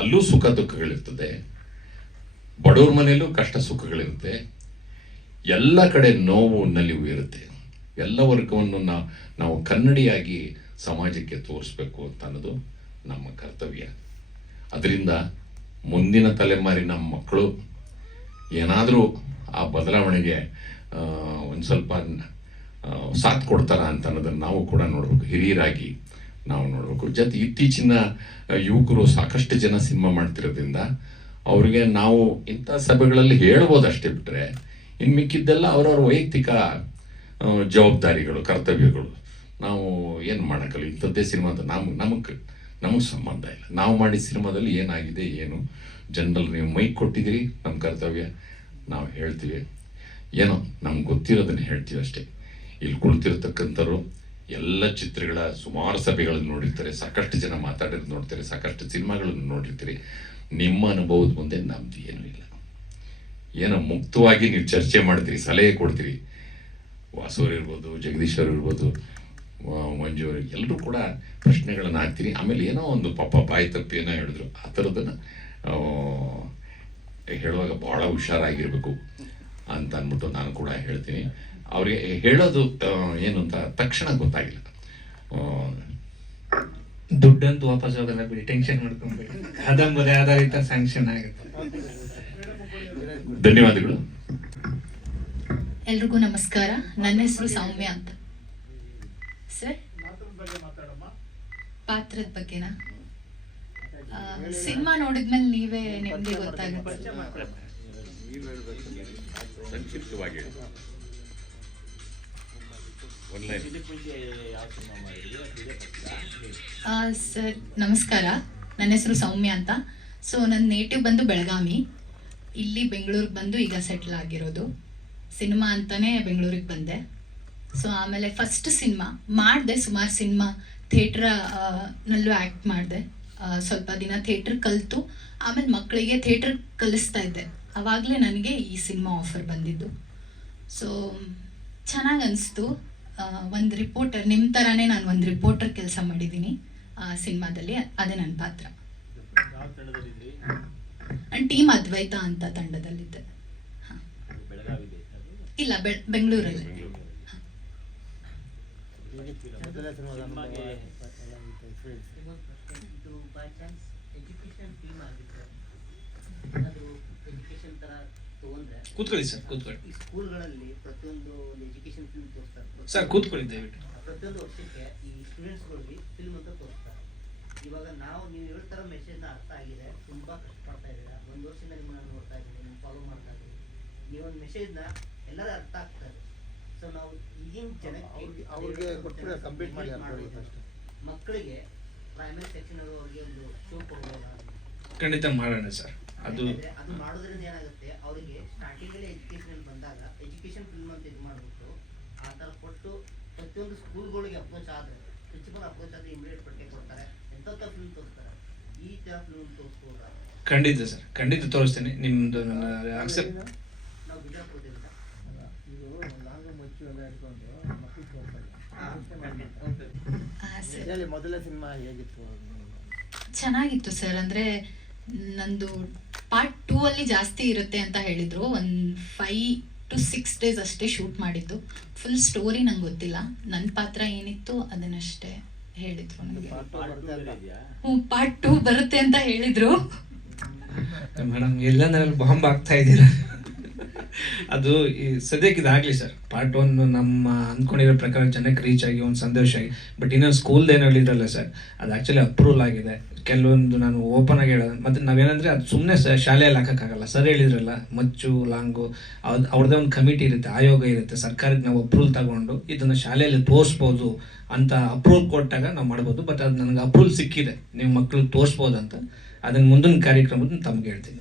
ಅಲ್ಲೂ ಸುಖ ದುಃಖಗಳಿರ್ತದೆ, ಬಡವ್ರ ಮನೆಯಲ್ಲೂ ಕಷ್ಟ ಸುಖಗಳಿರುತ್ತೆ, ಎಲ್ಲ ಕಡೆ ನೋವು ನಲಿವು ಇರುತ್ತೆ. ಎಲ್ಲ ವರ್ಗವನ್ನು ನಾವು ಕನ್ನಡಿಯಾಗಿ ಸಮಾಜಕ್ಕೆ ತೋರಿಸ್ಬೇಕು ಅಂತ ಅನ್ನೋದು ನಮ್ಮ ಕರ್ತವ್ಯ. ಅದರಿಂದ ಮುಂದಿನ ತಲೆಮಾರಿನ ಮಕ್ಕಳು ಏನಾದರೂ ಆ ಬದಲಾವಣೆಗೆ ಒಂದು ಸ್ವಲ್ಪ ಸಾಥ್ ಕೊಡ್ತಾರ ಅಂತ ಅನ್ನೋದನ್ನು ನಾವು ಕೂಡ ನೋಡಬೇಕು, ಹಿರಿಯರಾಗಿ ನಾವು ನೋಡಬೇಕು. ಇತ್ತೀಚಿನ ಯುವಕರು ಸಾಕಷ್ಟು ಜನ ಸಿನಿಮಾ ಮಾಡ್ತಿರೋದ್ರಿಂದ ಅವರಿಗೆ ನಾವು ಇಂಥ ಸಭೆಗಳಲ್ಲಿ ಹೇಳ್ಬೋದು ಅಷ್ಟೇ, ಬಿಟ್ಟರೆ ಇನ್ನು ಮಿಕ್ಕಿದ್ದೆಲ್ಲ ಅವರವ್ರ ವೈಯಕ್ತಿಕ ಜವಾಬ್ದಾರಿಗಳು, ಕರ್ತವ್ಯಗಳು. ನಾವು ಏನು ಮಾಡೋಕ್ಕಲ್ಲ, ಇಂಥದ್ದೇ ಸಿನಿಮಾ ಅಂತ ನಮಗೆ ಸಂಬಂಧ ಇಲ್ಲ. ನಾವು ಮಾಡಿದ ಸಿನಿಮಾದಲ್ಲಿ ಏನಾಗಿದೆ ಏನು ಜನರಲ್ಲಿ ನೀವು ಮೈಕ್ ಕೊಟ್ಟಿದ್ದೀರಿ, ನಮ್ಮ ಕರ್ತವ್ಯ ನಾವು ಹೇಳ್ತೀವಿ. ಏನೋ ನಮ್ಗೆ ಗೊತ್ತಿರೋದನ್ನು ಹೇಳ್ತೀವಿ ಅಷ್ಟೇ. ಇಲ್ಲಿ ಕುಳಿತಿರ್ತಕ್ಕಂಥವ್ರು ಎಲ್ಲ ಚಿತ್ರಗಳ ಸುಮಾರು ಸಭೆಗಳನ್ನು ನೋಡಿರ್ತಾರೆ, ಸಾಕಷ್ಟು ಜನ ಮಾತಾಡೋದು ನೋಡ್ತಾರೆ, ಸಾಕಷ್ಟು ಸಿನಿಮಾಗಳನ್ನು ನೋಡಿರ್ತೀರಿ. ನಿಮ್ಮ ಅನುಭವದ ಮುಂದೆ ನಮ್ದು ಏನೂ ಇಲ್ಲ. ಏನೋ ಮುಕ್ತವಾಗಿ ನೀವು ಚರ್ಚೆ ಮಾಡ್ತೀರಿ, ಸಲಹೆ ಕೊಡ್ತೀರಿ. ವಾಸು ಅವ್ರು ಇರ್ಬೋದು, ಜಗದೀಶ್ ಅವರು ಇರ್ಬೋದು, ಮಂಜು ಅವರು ಎಲ್ಲರೂ ಕೂಡ ಪ್ರಶ್ನೆಗಳನ್ನು ಹಾಕ್ತೀನಿ. ಆಮೇಲೆ ಏನೋ ಒಂದು ಪಾಪ ಬಾಯಿ ತಪ್ಪು ಏನೋ ಹೇಳಿದ್ರು, ಆ ಥರದನ್ನು ಹೇಳುವಾಗ ಭಾಳ ಹುಷಾರಾಗಿರ್ಬೇಕು ಅಂತ ಅಂದ್ಬಿಟ್ಟು ನಾನು ಕೂಡ ಹೇಳ್ತೀನಿ. ಅವ್ರಿಗೆ ಹೇಳೋದು ಏನು ಅಂತ ತಕ್ಷಣ ಗೊತ್ತಾಗಿಲ್ಲ. ದುಡ್ಡಂತೂ ವಾಪಸ್ ಹೋಗಲ್ಲ ಬಿಡಿ, ಟೆನ್ಷನ್ ಮಾಡ್ಕೊಂಬೇಡಿ. ಕಾದಂಬರಿ ಆಧಾರಿತ ಸ್ಯಾಂಕ್ಷನ್ ಆಗುತ್ತೆ. ಧನ್ಯವಾದಗಳು. ಎಲ್ರಿಗೂ ನಮಸ್ಕಾರ. ನನ್ನ ಹೆಸರು ಸೌಮ್ಯ ಅಂತ. ಸರ್, ಪಾತ್ರದ ಬಗ್ಗೆನಾ? ಸಿನಿಮಾ ನೋಡಿದ್ಮೇಲೆ ನಿಮ್ಗೆ ಗೊತ್ತಾಗುತ್ತೆ. ಸಂಕ್ಷಿಪ್ತವಾಗಿ ಸರ್ ನಮಸ್ಕಾರ, ನನ್ನ ಹೆಸರು ಸೌಮ್ಯ ಅಂತ. ಸೊ ನನ್ನ ನೇಟಿವ್ ಬಂದು ಬೆಳಗಾವಿ, ಇಲ್ಲಿ ಬೆಂಗಳೂರಿಗೆ ಬಂದು ಈಗ ಸೆಟ್ಲ್ ಆಗಿರೋದು. ಸಿನಿಮಾ ಅಂತಾನೆ ಬೆಂಗಳೂರಿಗೆ ಬಂದೆ. ಸೊ ಆಮೇಲೆ ಫಸ್ಟ್ ಸಿನಿಮಾ ಮಾಡಿದೆ, ಸುಮಾರು ಸಿನಿಮಾ ಥಿಯೇಟ್ರನಲ್ಲೂ ಆ್ಯಕ್ಟ್ ಮಾಡಿದೆ. ಸ್ವಲ್ಪ ದಿನ ಥಿಯೇಟ್ರ್ ಕಲಿತು ಆಮೇಲೆ ಮಕ್ಕಳಿಗೆ ಥಿಯೇಟ್ರ್ ಕಲಿಸ್ತಾ ಇದ್ದೆ. ಆವಾಗಲೇ ನನಗೆ ಈ ಸಿನಿಮಾ ಆಫರ್ ಬಂದಿದ್ದು. ಸೊ ಚೆನ್ನಾಗಿ ಅನಿಸ್ತು. ಒಂದು ರಿಪೋರ್ಟರ್, ನಿಮ್ಮ ಥರನೇ ನಾನು ಒಂದು ರಿಪೋರ್ಟರ್ ಕೆಲಸ ಮಾಡಿದ್ದೀನಿ ಸಿನಿಮಾದಲ್ಲಿ. ಅದೇ ನನ್ನ ಪಾತ್ರ. ನನ್ನ ಟೀಮ್ ಅದ್ವೈತ ಅಂತ ತಂಡದಲ್ಲಿದ್ದೆ. ಹಾಂ, ಇಲ್ಲ ಬೆಂಗಳೂರಲ್ಲಿ. ಕೂತ್ಕೊಳ್ಳಿ ಸರ್, ಕೂತ್ಕೊಳ್ಳಿ. ಸ್ಕೂಲ್ಗಳಲ್ಲಿ ಪ್ರತಿಯೊಂದು ಎಜುಕೇಶನ್ ಫಿಲ್ಮ್ ತೋರಿಸ್ತಾರೆ ಸರ್, ಕೂತ್ಕೊಳ್ಳಿ ದಯವಿಟ್ಟು. ಪ್ರತಿಯೊಂದು ವರ್ಷಕ್ಕೆ ಈ ಸ್ಟೂಡೆಂಟ್ಸ್ಗಳಿಗೆ ಫಿಲ್ಮ್ ಅಂತ ತೋರಿಸ್ತಾರೆ. ಇವಾಗ ನೀವು ಹೇಳ್ತಾರೋ ಮೆಸೇಜ್ನ ಅರ್ಥ ಆಗಿದೆ, ತುಂಬ ಕಷ್ಟಪಡ್ತಾ ಇದ್ದೀರಾ, ಒಂದು ವರ್ಷದಿಂದ ನಿಮ್ಮನ್ನ ನೋಡ್ತಾ ಇದ್ದೀವಿ, ನಿಮ್ಮ ಫಾಲೋ ಮಾಡ್ತಾ ಇದ್ದೀವಿ. ಈ ಒಂದು ಮೆಸೇಜ್ನ ಎಲ್ಲರೂ ಅರ್ಥ ಆಗ್ತಾ ಇದೆ. ಸೊ ನಾವು ಈಗಿನ ಜನಕ್ಕೆ ಅವ್ರಿಗೆ ಕಂಪ್ಲೀಟ್ ಮಾಡಿ ಮಕ್ಕಳಿಗೆ ಪ್ರೈಮರಿ ಸೆಕ್ಷನ್ ಅವ್ರಿಗೆ ಒಂದು ಶೋ ಕೊಡ್ಬೋದಾ? ಖಂಡಿತ ಮಾಡೋಣ ಸರ್. ಅದು ಮಾಡೋದ್ರಿಂದ ಏನಾಗುತ್ತೆ, ಅವರಿಗೆ ಸ್ಟಾರ್ಟಿಂಗಲ್ಲಿ ಎಜುಕೇಷನ್ ಬಂದಾಗ ಎಜುಕೇಶನ್ ಫಿಲ್ಮ್ ಅಂತ ಇದು ಮಾಡಿಬಿಟ್ಟು ಆ ಥರ ಕೊಟ್ಟು ಪ್ರತಿಯೊಂದು ಸ್ಕೂಲ್ಗಳಿಗೆ ಅಪ್ರೋಚ್ ಆದರೆ, ಪ್ರಿನ್ಸಿಪಲ್ ಅಪ್ರೋಚ್ ಆದರೆ ಇಮಿಡಿಯೇಟ್ ಪಟ್ಟಿಗೆ ಕೊಡ್ತಾರೆ, ಎಂಥ ಫಿಲ್ಮ್ ತೋರಿಸ್ತಾರೆ. ಈ ಥರ ಫಿಲ್ಮ್ ತೋರಿಸ್ಬೋದಾ? ಖಂಡಿತ ಸರ್, ಖಂಡಿತ ತೋರಿಸ್ತೀನಿ. ನಿಮ್ಮದು ನನ್ನ ಆಕ್ಸೆಪ್ಟ್. ನಾವು ಬಿಜಾಪುರದಿಂದ ಮೊದಲ ಸಿನಿಮಾ ಹೇಗಿತ್ತು? ಚೆನ್ನಾಗಿತ್ತು ಸರ್. ಅಂದರೆ ನಂದು ಪಾರ್ಟ್ 2 ಅಲ್ಲಿ ಜಾಸ್ತಿ ಇರುತ್ತೆ ಅಂತ ಹೇಳಿದರು. ಒಂದು 5 to 6 days ಅಷ್ಟೇ ಶೂಟ್ ಮಾಡಿದ್ದು. ಫುಲ್ ಸ್ಟೋರಿ ನಂಗೆ ಗೊತ್ತಿಲ್ಲ, ನನ್ನ ಪಾತ್ರ ಏನಿತ್ತು ಅದನ್ನಷ್ಟೇ ಹೇಳಿದ್ರು ನನಗೆ. ಪಾರ್ಟ್ 2 ಬರುತ್ತೆ ಅಂತ ಹೇಳಿದರು. ಮೇಡಮ್, ಎಲ್ಲಂದ್ರಲ್ಲಿ ಬಾಂಬ್ ಆಗ್ತಾ ಇದ್ದೀರಾ. ಅದು ಈ ಸದ್ಯಕ್ಕೆ ಇದಾಗಲಿ ಸರ್. ಪಾರ್ಟ್ 1 ನಮ್ಮ ಅಂದ್ಕೊಂಡಿರೋ ಪ್ರಕಾರ ಜನಕ್ಕೆ ರೀಚ್ ಆಗಿ ಒಂದು ಸಂದೇಶ ಆಗಿ. ಬಟ್ ಇನ್ನೊಂದು ಸ್ಕೂಲ್ದು ಏನು ಹೇಳಿದ್ರಲ್ಲ ಸರ್, ಅದು ಆ್ಯಕ್ಚುಲಿ ಅಪ್ರೂವಲ್ ಆಗಿದೆ. ಕೆಲವೊಂದು ನಾನು ಓಪನ್ ಆಗಿ ಹೇಳೋದು, ಮತ್ತು ನಾವೇನಂದರೆ ಅದು ಸುಮ್ಮನೆ ಶಾಲೆಯಲ್ಲಿ ಹಾಕೋಕ್ಕಾಗಲ್ಲ. ಸರ್ ಹೇಳಿದ್ರಲ್ಲ, ಮಚ್ಚು ಲಾಂಗು ಅವ್ರದ್ದೇ ಒಂದು ಕಮಿಟಿ ಇರುತ್ತೆ, ಆಯೋಗ ಇರುತ್ತೆ. ಸರ್ಕಾರಕ್ಕೆ ನಾವು ಅಪ್ರೂವಲ್ ತಗೊಂಡು ಇದನ್ನು ಶಾಲೆಯಲ್ಲಿ ತೋರಿಸ್ಬೋದು ಅಂತ ಅಪ್ರೂವಲ್ ಕೊಟ್ಟಾಗ ನಾವು ಮಾಡ್ಬೋದು. ಬಟ್ ಅದು ನನಗೆ ಅಪ್ರೂವಲ್ ಸಿಕ್ಕಿದೆ, ನೀವು ಮಕ್ಳಿಗೆ ತೋರಿಸ್ಬೋದು ಅಂತ. ಅದನ್ನು ಮುಂದಿನ ಕಾರ್ಯಕ್ರಮದ ತಮ್ಗೆ ಹೇಳ್ತೀನಿ.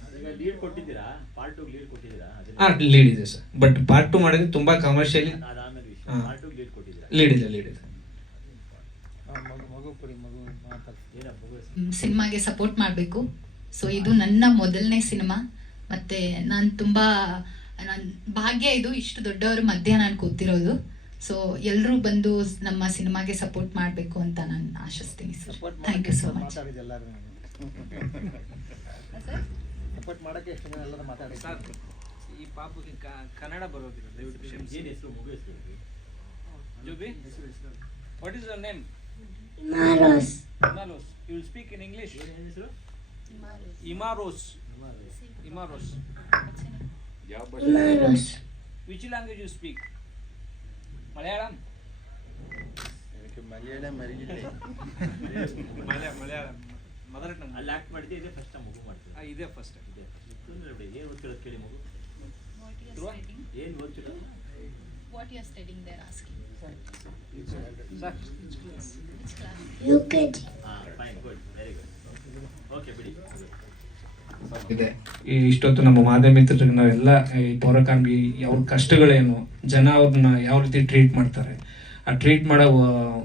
ಹಾಂ, ಲೀಡ್ ಇದೆ ಸರ್. ಬಟ್ ಪಾರ್ಟ್ 2 ಮಾಡಿದ್ರೆ ತುಂಬ ಕಮರ್ಷಿಯಲಿ ಲೀಡ್ ಇದೆ. ಸಿನಿಮಾಗೆ ಸಪೋರ್ಟ್ ಮಾಡಬೇಕು. ಸೊ ಇದು ನನ್ನ ಮೊದಲನೇ ಸಿನಿಮಾ, ಮತ್ತು ನಾನು ಭಾಗ್ಯ ಇದು, ಇಷ್ಟು ದೊಡ್ಡವ್ರ ಮಧ್ಯೆ ನಾನು ಕೂತಿರೋದು. ಸೊ ಎಲ್ಲರೂ ಬಂದು ನಮ್ಮ ಸಿನಿಮಾಗೆ ಸಪೋರ್ಟ್ ಮಾಡಬೇಕು ಅಂತ ನಾನು ಆಶಿಸ್ತೀನಿ sir. Thank you so much. Support ಮಾಡೋಕ್ಕೆ ಎಷ್ಟು ಜನ ಎಲ್ಲರೂ ಮಾತಾಡಿ ಸರ್. ಈ ಪಾಪಗೆ ಕನ್ನಡ ಬರೋದಿಲ್ಲ, ದಯವಿಟ್ಟು ಕ್ಷಮಿಸಿ. Jubi, what is your name? Imaros. You will speak in English. Imaros. Imaros. Which language you speak? Malayalam. Malayalam. Mother tongue. ಅಲ್ಲಿ ಆಕ್ಟ್ ಮಾಡಿದ್ದೆ, ಇದೇ ಫಸ್ಟ್ ಟೈಮ್ ಮಗು ಮಾಡ್ತೀವಿ. ಇದೇ ಫಸ್ಟ್. ಏನು ಓದ್ತಿರೋದು ಕೇಳಿ ಮಗು. ಏನು ಓದ್ತಿರೋದು? What you are studying there asking UKG. Fine, good, very good. Okay, ಬಿಡಿ. ಇದೆ. ಈ ಇಷ್ಟೊತ್ತು ನಮ್ಮ ಮಾಧ್ಯಮ ಮಿತ್ರರಿಗೆ ನಾವೆಲ್ಲ ಈ ಪೌರಕಾರ್ಮಿ ಅವ್ರ ಕಷ್ಟಗಳೇನು, ಜನ ಅವ್ರನ್ನ ಯಾವ ರೀತಿ ಟ್ರೀಟ್ ಮಾಡ್ತಾರೆ, ಆ ಟ್ರೀಟ್ ಮಾಡೋ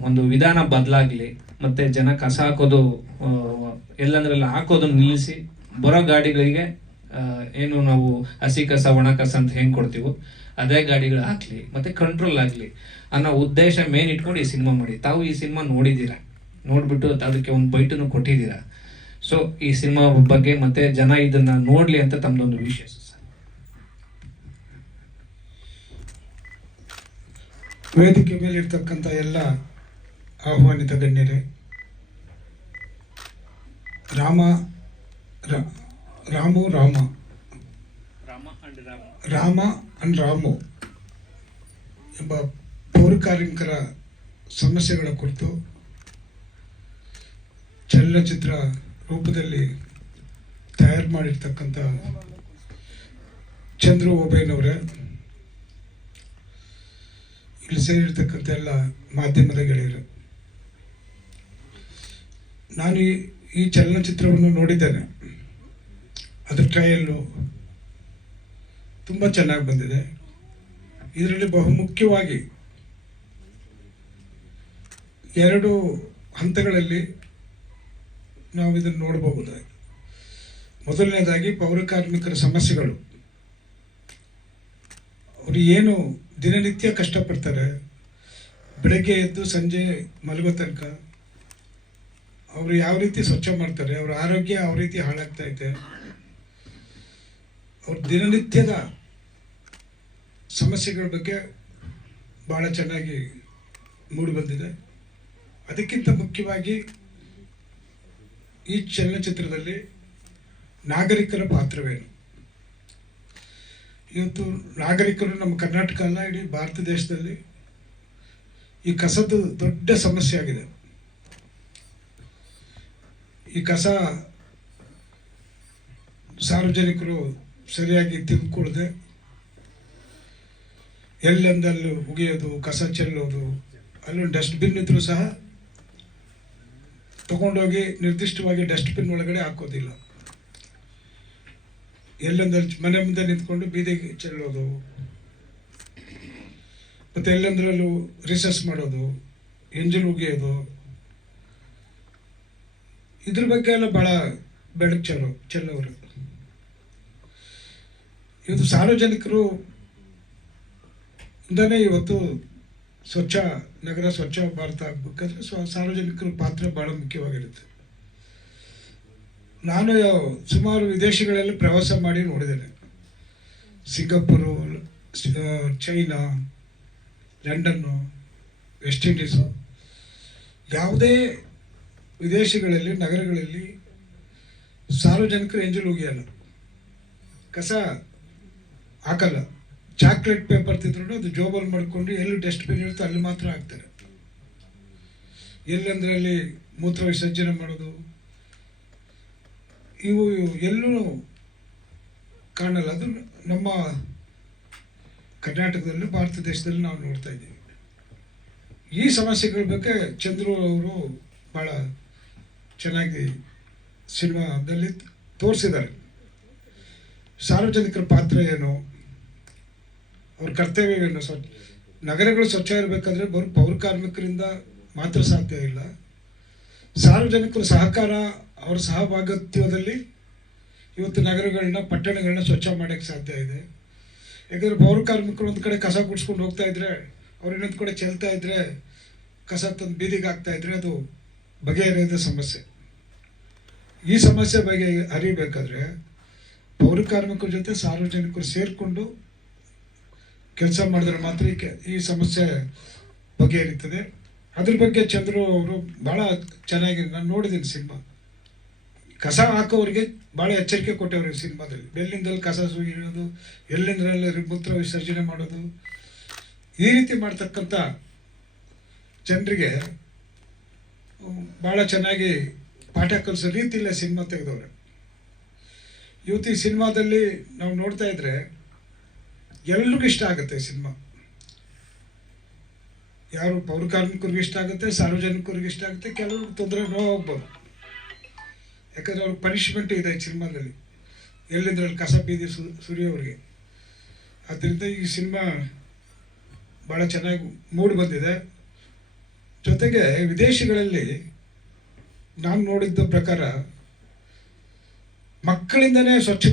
ಒಂದು ವಿಧಾನ ಬದಲಾಗಲಿ, ಮತ್ತು ಜನ ಕಸ ಹಾಕೋದು ಎಲ್ಲಂದ್ರೆಲ್ಲ ಹಾಕೋದನ್ನ ನಿಲ್ಲಿಸಿ ಬರೋ ಗಾಡಿಗಳಿಗೆ ಏನು ನಾವು ಹಸಿ ಕಸ ಒಣ ಕಸ ಅಂತ ಹೆಂಗೆ ಕೊಡ್ತೀವೋ ಅದೇ ಗಾಡಿಗಳು ಹಾಕಲಿ ಮತ್ತು ಕಂಟ್ರೋಲ್ ಆಗಲಿ ಅನ್ನೋ ಉದ್ದೇಶ ಮೇನ್ ಇಟ್ಕೊಂಡು ಈ ಸಿನಿಮಾ ಮಾಡಿ. ತಾವು ಈ ಸಿನಿಮಾ ನೋಡಿದ್ದೀರಾ, ನೋಡಿಬಿಟ್ಟು ಅದಕ್ಕೆ ಒಂದು ಬೈಟನ್ನು ಕೊಟ್ಟಿದ್ದೀರಾ. ಸೊ ಈ ಸಿನಿಮಾ ಬಗ್ಗೆ ಮತ್ತೆ ಜನ ಇದನ್ನ ನೋಡ್ಲಿ ಅಂತ ತಮ್ಮದೊಂದು ವಿಶೇಷ ಸರ್. ವೇದಿಕೆ ಮೇಲೆ ಇರ್ತಕ್ಕಂಥ ಎಲ್ಲ ಆಹ್ವಾನಿತ ಗಣ್ಯರೇ, ರಾಮು ಎಂಬ ಪೌರ ಕಾರ್ಮಿಕರ ಸಮಸ್ಯೆಗಳ ಕುರಿತು ಚಲನಚಿತ್ರ ರೂಪದಲ್ಲಿ ತಯಾರು ಮಾಡಿರ್ತಕ್ಕಂಥ ಚಂದ್ರು ಓಬೇನವರೇ, ಇಲ್ಲಿ ಸೇರಿರ್ತಕ್ಕಂಥ ಎಲ್ಲ ಮಾಧ್ಯಮದ ಗೆಳೆಯರು, ನಾನು ಈ ಚಲನಚಿತ್ರವನ್ನು ನೋಡಿದ್ದೇನೆ. ಅದರ ಟ್ರಯಲ್ಲು ತುಂಬ ಚೆನ್ನಾಗಿ ಬಂದಿದೆ. ಇದರಲ್ಲಿ ಬಹುಮುಖ್ಯವಾಗಿ 2 ಹಂತಗಳಲ್ಲಿ ನಾವು ಇದನ್ನು ನೋಡಬಹುದು. ಮೊದಲನೇದಾಗಿ ಪೌರ ಕಾರ್ಮಿಕರ ಸಮಸ್ಯೆಗಳು. ಅವರು ಏನು ದಿನನಿತ್ಯ ಕಷ್ಟಪಡ್ತಾರೆ, ಬೆಳಗ್ಗೆ ಎದ್ದು ಸಂಜೆ ಮಲಗೋ ತನಕ ಅವರು ಯಾವ ರೀತಿ ಸ್ವಚ್ಛ ಮಾಡ್ತಾರೆ, ಅವರ ಆರೋಗ್ಯ ಯಾವ ರೀತಿ ಹಾಳಾಗ್ತಾ ಇದೆ, ಅವ್ರ ದಿನನಿತ್ಯದ ಸಮಸ್ಯೆಗಳ ಬಗ್ಗೆ ಭಾಳ ಚೆನ್ನಾಗಿ ಮೂಡಿಬಂದಿದೆ. ಅದಕ್ಕಿಂತ ಮುಖ್ಯವಾಗಿ ಈ ಚಲನಚಿತ್ರದಲ್ಲಿ ನಾಗರಿಕರ ಪಾತ್ರವೇನು. ಇವತ್ತು ನಾಗರಿಕರು ನಮ್ಮ ಕರ್ನಾಟಕ ಅಲ್ಲ, ಇಡೀ ಭಾರತ ದೇಶದಲ್ಲಿ ಈ ಕಸದ ದೊಡ್ಡ ಸಮಸ್ಯೆ ಆಗಿದೆ. ಈ ಕಸ ಸಾರ್ವಜನಿಕರು ಸರಿಯಾಗಿ ತಿಳ್ಕೊಳ್ಳದೆ ಎಲ್ಲೆಂದಲ್ಲಿ ಉಗಿಯೋದು, ಕಸ ಚೆಲ್ಲೋದು, ಅಲ್ಲೊಂದು ಡಸ್ಟ್ಬಿನ್ ಇದ್ರೂ ಸಹ ತಗೊಂಡೋಗಿ ನಿರ್ದಿಷ್ಟವಾಗಿ ಡಸ್ಟ್ಬಿನ್ ಒಳಗಡೆ ಹಾಕೋದಿಲ್ಲ. ಎಲ್ಲೆಂದಲ್ಲಿ ಮನೆ ಮುಂದೆ ನಿಂತ್ಕೊಂಡು ಬೀದಿಗೆ ಚೆಲ್ಲೋದು, ಮತ್ತು ಎಲ್ಲೆಂದ್ರಲ್ಲೂ ರಿಸರ್ಚ್ ಮಾಡೋದು, ಎಂಜಲ್ ಉಗಿಯೋದು, ಇದ್ರ ಬಗ್ಗೆ ಎಲ್ಲ ಭಾಳ ಬೆಳಕು ಚೆಲ್ಲೋರು. ಇವತ್ತು ಸಾರ್ವಜನಿಕರು ಇಂದನೇ ಇವತ್ತು ಸ್ವಚ್ಛ ನಗರ, ಸ್ವಚ್ಛ ಭಾರತ ಆಗಬೇಕಾದ್ರೆ ಸಾರ್ವಜನಿಕರ ಪಾತ್ರ ಭಾಳ ಮುಖ್ಯವಾಗಿರುತ್ತೆ. ನಾನು ಸುಮಾರು ವಿದೇಶಗಳಲ್ಲಿ ಪ್ರವಾಸ ಮಾಡಿ ನೋಡಿದ್ದೇನೆ. ಸಿಂಗಾಪುರು, ಚೈನಾ, ಲಂಡನ್ನು, ವೆಸ್ಟ್ ಇಂಡೀಸು, ಯಾವುದೇ ವಿದೇಶಗಳಲ್ಲಿ ನಗರಗಳಲ್ಲಿ ಸಾರ್ವಜನಿಕರು ಎಂಜಲು ಉಗಿಯಲ್ಲ, ಕಸ ಹಾಕಲ್ಲ. ಚಾಕ್ಲೇಟ್ ಪೇಪರ್ ತಿಂದ್ರು ಅದು ಜೋಬಲ್ಲಿ ಮಾಡಿಕೊಂಡು ಎಲ್ಲಿ ಡಸ್ಟ್ಬಿನ್ ಇರುತ್ತೋ ಅಲ್ಲಿ ಮಾತ್ರ ಹಾಕ್ತಾರೆ. ಎಲ್ಲಂದ್ರಲ್ಲಿ ಮೂತ್ರ ವಿಸರ್ಜನೆ ಮಾಡೋದು ಇವು ಎಲ್ಲೂ ಕಾಣಲ್ಲ. ಅದು ನಮ್ಮ ಕರ್ನಾಟಕದಲ್ಲಿ, ಭಾರತ ದೇಶದಲ್ಲಿ ನಾವು ನೋಡ್ತಾ ಇದ್ದೀವಿ. ಈ ಸಮಸ್ಯೆಗಳ ಬಗ್ಗೆ ಚಂದ್ರು ಅವರು ಭಾಳ ಚೆನ್ನಾಗಿ ಸಿನಿಮಾದಲ್ಲಿ ತೋರಿಸಿದ್ದಾರೆ. ಸಾರ್ವಜನಿಕರ ಪಾತ್ರ ಏನು, ಅವ್ರ ಕರ್ತವ್ಯವೇನು. ನಗರಗಳು ಸ್ವಚ್ಛ ಇರಬೇಕಾದ್ರೆ ಬರೀ ಪೌರ ಕಾರ್ಮಿಕರಿಂದ ಮಾತ್ರ ಸಾಧ್ಯ ಇಲ್ಲ. ಸಾರ್ವಜನಿಕರ ಸಹಕಾರ, ಅವರ ಸಹಭಾಗಿತ್ವದಲ್ಲಿ ಇವತ್ತು ನಗರಗಳನ್ನ, ಪಟ್ಟಣಗಳನ್ನ ಸ್ವಚ್ಛ ಮಾಡೋಕ್ಕೆ ಸಾಧ್ಯ ಇದೆ. ಯಾಕಂದರೆ ಪೌರ ಕಾರ್ಮಿಕರು ಒಂದು ಕಡೆ ಕಸ ಗುಡಿಸ್ಕೊಂಡು ಹೋಗ್ತಾ ಇದ್ರೆ, ಅವ್ರು ಇನ್ನೊಂದು ಕಡೆ ಚೆಲ್ತಾ ಇದ್ರೆ, ಕಸ ತಂದು ಬೀದಿಗೆ ಹಾಕ್ತಾ ಇದ್ರೆ ಅದು ಬಗೆಹರಿಯದ ಸಮಸ್ಯೆ. ಈ ಸಮಸ್ಯೆ ಬಗ್ಗೆ ಅರಿಬೇಕಾದ್ರೆ ಪೌರ ಕಾರ್ಮಿಕರ ಜೊತೆ ಸಾರ್ವಜನಿಕರು ಸೇರಿಕೊಂಡು ಕೆಲಸ ಮಾಡಿದ್ರೆ ಮಾತ್ರ ಈ ಸಮಸ್ಯೆ ಬಗೆಹರಿತದೆ. ಅದ್ರ ಬಗ್ಗೆ ಚಂದ್ರು ಅವರು ಭಾಳ ಚೆನ್ನಾಗಿ, ನಾನು ನೋಡಿದ್ದೀನಿ ಸಿನಿಮಾ. ಕಸ ಹಾಕೋರಿಗೆ ಭಾಳ ಎಚ್ಚರಿಕೆ ಕೊಟ್ಟವ್ರು ಸಿನಿಮಾದಲ್ಲಿ. ಬೆಲ್ಲಿಂದಲ್ಲಿ ಕಸ ಸುಗಿಯೋದು, ಎಲ್ಲಿಂದ್ರಲ್ಲಿ ಮೂತ್ರ ವಿಸರ್ಜನೆ ಮಾಡೋದು, ಈ ರೀತಿ ಮಾಡ್ತಕ್ಕಂಥ ಜನರಿಗೆ ಭಾಳ ಚೆನ್ನಾಗಿ ಪಾಠ ಕಲಿಸೋ ರೀತಿಯಲ್ಲೇ ಸಿನಿಮಾ ತೆಗೆದವ್ರೆ. ಇವತ್ತು ಈ ಸಿನಿಮಾದಲ್ಲಿ ನಾವು ನೋಡ್ತಾ ಇದ್ರೆ ಎಲ್ರಿಗೂ ಇಷ್ಟ ಆಗುತ್ತೆ ಈ ಸಿನಿಮಾ. ಯಾರು ಪೌರ ಕಾರ್ಮಿಕರಿಗೂ ಇಷ್ಟ ಆಗುತ್ತೆ, ಸಾರ್ವಜನಿಕರಿಗೂ ಇಷ್ಟ ಆಗುತ್ತೆ, ಕೆಲವ್ರಿಗೆ ತೊಂದರೆ ನೋವಾಗ್ಬೋದು. ಯಾಕಂದರೆ ಅವ್ರಿಗೆ ಪನಿಷ್ಮೆಂಟ್ ಇದೆ ಈ ಸಿನಿಮಾದಲ್ಲಿ, ಎಲ್ಲಿಂದ್ರಲ್ಲಿ ಕಸ ಬೀದಿ ಸುರಿಯೋರಿಗೆ. ಆದ್ದರಿಂದ ಈ ಸಿನಿಮಾ ಭಾಳ ಚೆನ್ನಾಗಿ ಮೂಡಿ ಬಂದಿದೆ. ಜೊತೆಗೆ ವಿದೇಶಗಳಲ್ಲಿ ನಾನು ನೋಡಿದ್ದ ಪ್ರಕಾರ ಮಕ್ಕಳಿಂದನೇ ಸ್ವಚ್ಛ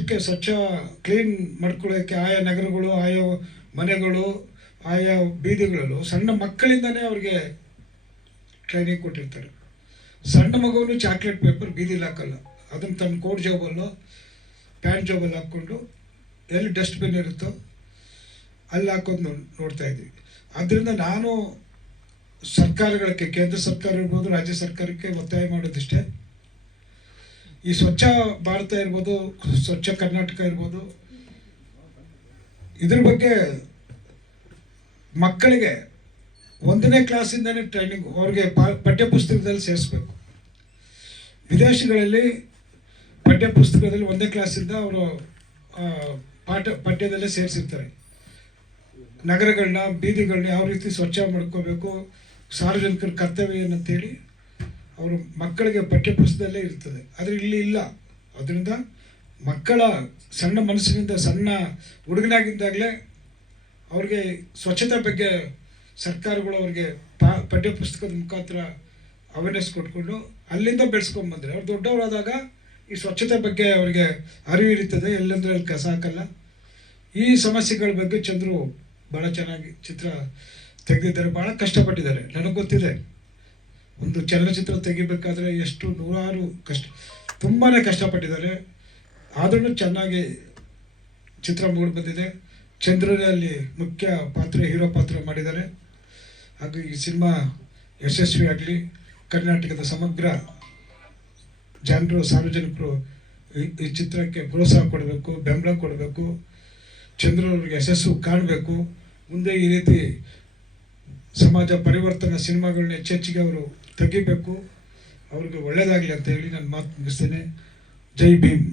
ಕ್ಲೀನ್ ಮಾಡ್ಕೊಳ್ಳೋಕ್ಕೆ ಆಯಾ ನಗರಗಳು, ಆಯಾ ಮನೆಗಳು, ಆಯಾ ಬೀದಿಗಳಲ್ಲೂ ಸಣ್ಣ ಮಕ್ಕಳಿಂದನೇ ಅವ್ರಿಗೆ ಟ್ರೈನಿಂಗ್ ಕೊಟ್ಟಿರ್ತಾರೆ. ಸಣ್ಣ ಮಗುವನ್ನು ಚಾಕ್ಲೇಟ್ ಪೇಪರ್ ಬೀದಿಲಿ ಹಾಕಲ್ಲ, ಅದನ್ನು ತನ್ನ ಕೋಟ್ ಜಾಬಲ್ಲೋ ಪ್ಯಾಂಟ್ ಜಾಬಲ್ಲಿ ಹಾಕ್ಕೊಂಡು ಎಲ್ಲಿ ಡಸ್ಟ್ಬಿನ್ ಇರುತ್ತೋ ಅಲ್ಲಿ ಹಾಕೋದು ನೋಡ್ತಾ ಇದ್ವಿ. ಆದ್ದರಿಂದ ನಾನು ಸರ್ಕಾರಗಳಿಗೆ, ಕೇಂದ್ರ ಸರ್ಕಾರ ಇರ್ಬೋದು, ರಾಜ್ಯ ಸರ್ಕಾರಕ್ಕೆ ಒತ್ತಾಯ ಮಾಡೋದಿಷ್ಟೇ, ಈ ಸ್ವಚ್ಛ ಭಾರತ ಇರ್ಬೋದು, ಸ್ವಚ್ಛ ಕರ್ನಾಟಕ ಇರ್ಬೋದು, ಇದ್ರ ಬಗ್ಗೆ ಮಕ್ಕಳಿಗೆ 1ನೇ ಕ್ಲಾಸಿಂದನೇ ಟ್ರೈನಿಂಗ್ ಅವ್ರಿಗೆ ಪಠ್ಯಪುಸ್ತಕದಲ್ಲಿ ಸೇರಿಸ್ಬೇಕು. ವಿದೇಶಗಳಲ್ಲಿ ಪಠ್ಯಪುಸ್ತಕದಲ್ಲಿ 1ನೇ ಕ್ಲಾಸಿಂದ ಅವರು ಪಠ್ಯದಲ್ಲೇ ಸೇರಿಸಿರ್ತಾರೆ. ನಗರಗಳನ್ನ, ಬೀದಿಗಳನ್ನ ಯಾವ ರೀತಿ ಸ್ವಚ್ಛ ಮಾಡ್ಕೋಬೇಕು, ಸಾರ್ವಜನಿಕರ ಕರ್ತವ್ಯ ಏನಂತೇಳಿ ಅವರು ಮಕ್ಕಳಿಗೆ ಪಠ್ಯಪುಸ್ತಕದಲ್ಲೇ ಇರ್ತದೆ. ಆದರೆ ಇಲ್ಲಿ ಇಲ್ಲ. ಅದರಿಂದ ಮಕ್ಕಳ ಸಣ್ಣ ಮನಸ್ಸಿನಿಂದ, ಸಣ್ಣ ಹುಡುಗನಾಗಿದ್ದಾಗಲೇ ಅವ್ರಿಗೆ ಸ್ವಚ್ಛತೆ ಬಗ್ಗೆ ಸರ್ಕಾರಗಳು ಅವ್ರಿಗೆ ಪಠ್ಯಪುಸ್ತಕದ ಮುಖಾಂತರ ಅವೇರ್ನೆಸ್ ಕೊಟ್ಕೊಂಡು ಅಲ್ಲಿಂದ ಬೆಳೆಸ್ಕೊಂಡ್ಬಂದರೆ ಅವ್ರು ದೊಡ್ಡವರಾದಾಗ ಈ ಸ್ವಚ್ಛತೆ ಬಗ್ಗೆ ಅವರಿಗೆ ಅರಿವು ಇರುತ್ತದೆ. ಎಲ್ಲಂದ್ರೆ ಅಲ್ಲಿ ಕಸ ಹಾಕಲ್ಲ. ಈ ಸಮಸ್ಯೆಗಳ ಬಗ್ಗೆ ಚಂದ್ರು ಭಾಳ ಚೆನ್ನಾಗಿ ಚಿತ್ರ ತೆಗೆದಿದ್ದಾರೆ. ಭಾಳ ಕಷ್ಟಪಟ್ಟಿದ್ದಾರೆ. ನನಗೆ ಗೊತ್ತಿದೆ, ಒಂದು ಚಲನಚಿತ್ರ ತೆಗಿಬೇಕಾದ್ರೆ ಎಷ್ಟು ನೂರಾರು ತುಂಬಾ ಕಷ್ಟಪಟ್ಟಿದ್ದಾರೆ. ಆದ್ರೂ ಚೆನ್ನಾಗಿ ಚಿತ್ರ ಮೂಡಿ ಬಂದಿದೆ. ಚಂದ್ರನೇ ಅಲ್ಲಿ ಮುಖ್ಯ ಪಾತ್ರ, ಹೀರೋ ಪಾತ್ರ ಮಾಡಿದ್ದಾರೆ. ಹಾಗೂ ಈ ಸಿನಿಮಾ ಯಶಸ್ವಿ ಆಗಲಿ. ಕರ್ನಾಟಕದ ಸಮಗ್ರ ಜನರು, ಸಾರ್ವಜನಿಕರು ಈ ಚಿತ್ರಕ್ಕೆ ಪ್ರೋತ್ಸಾಹ ಕೊಡಬೇಕು, ಬೆಂಬಲ ಕೊಡಬೇಕು. ಚಂದ್ರವ್ರಿಗೆ ಯಶಸ್ಸು ಕಾಣಬೇಕು. ಮುಂದೆ ಈ ರೀತಿ ಸಮಾಜ ಪರಿವರ್ತನಾ ಸಿನಿಮಾಗಳನ್ನ ಹೆಚ್ಚೆಚ್ಚಿಗೆ ಅವರು ತೆಗಿಬೇಕು. ಅವ್ರಿಗೆ ಒಳ್ಳೆಯದಾಗಲಿ ಅಂತ ಹೇಳಿ ನಾನು ಮಾತು ಮುಗಿಸ್ತೇನೆ. ಜೈ ಭೀಮ್.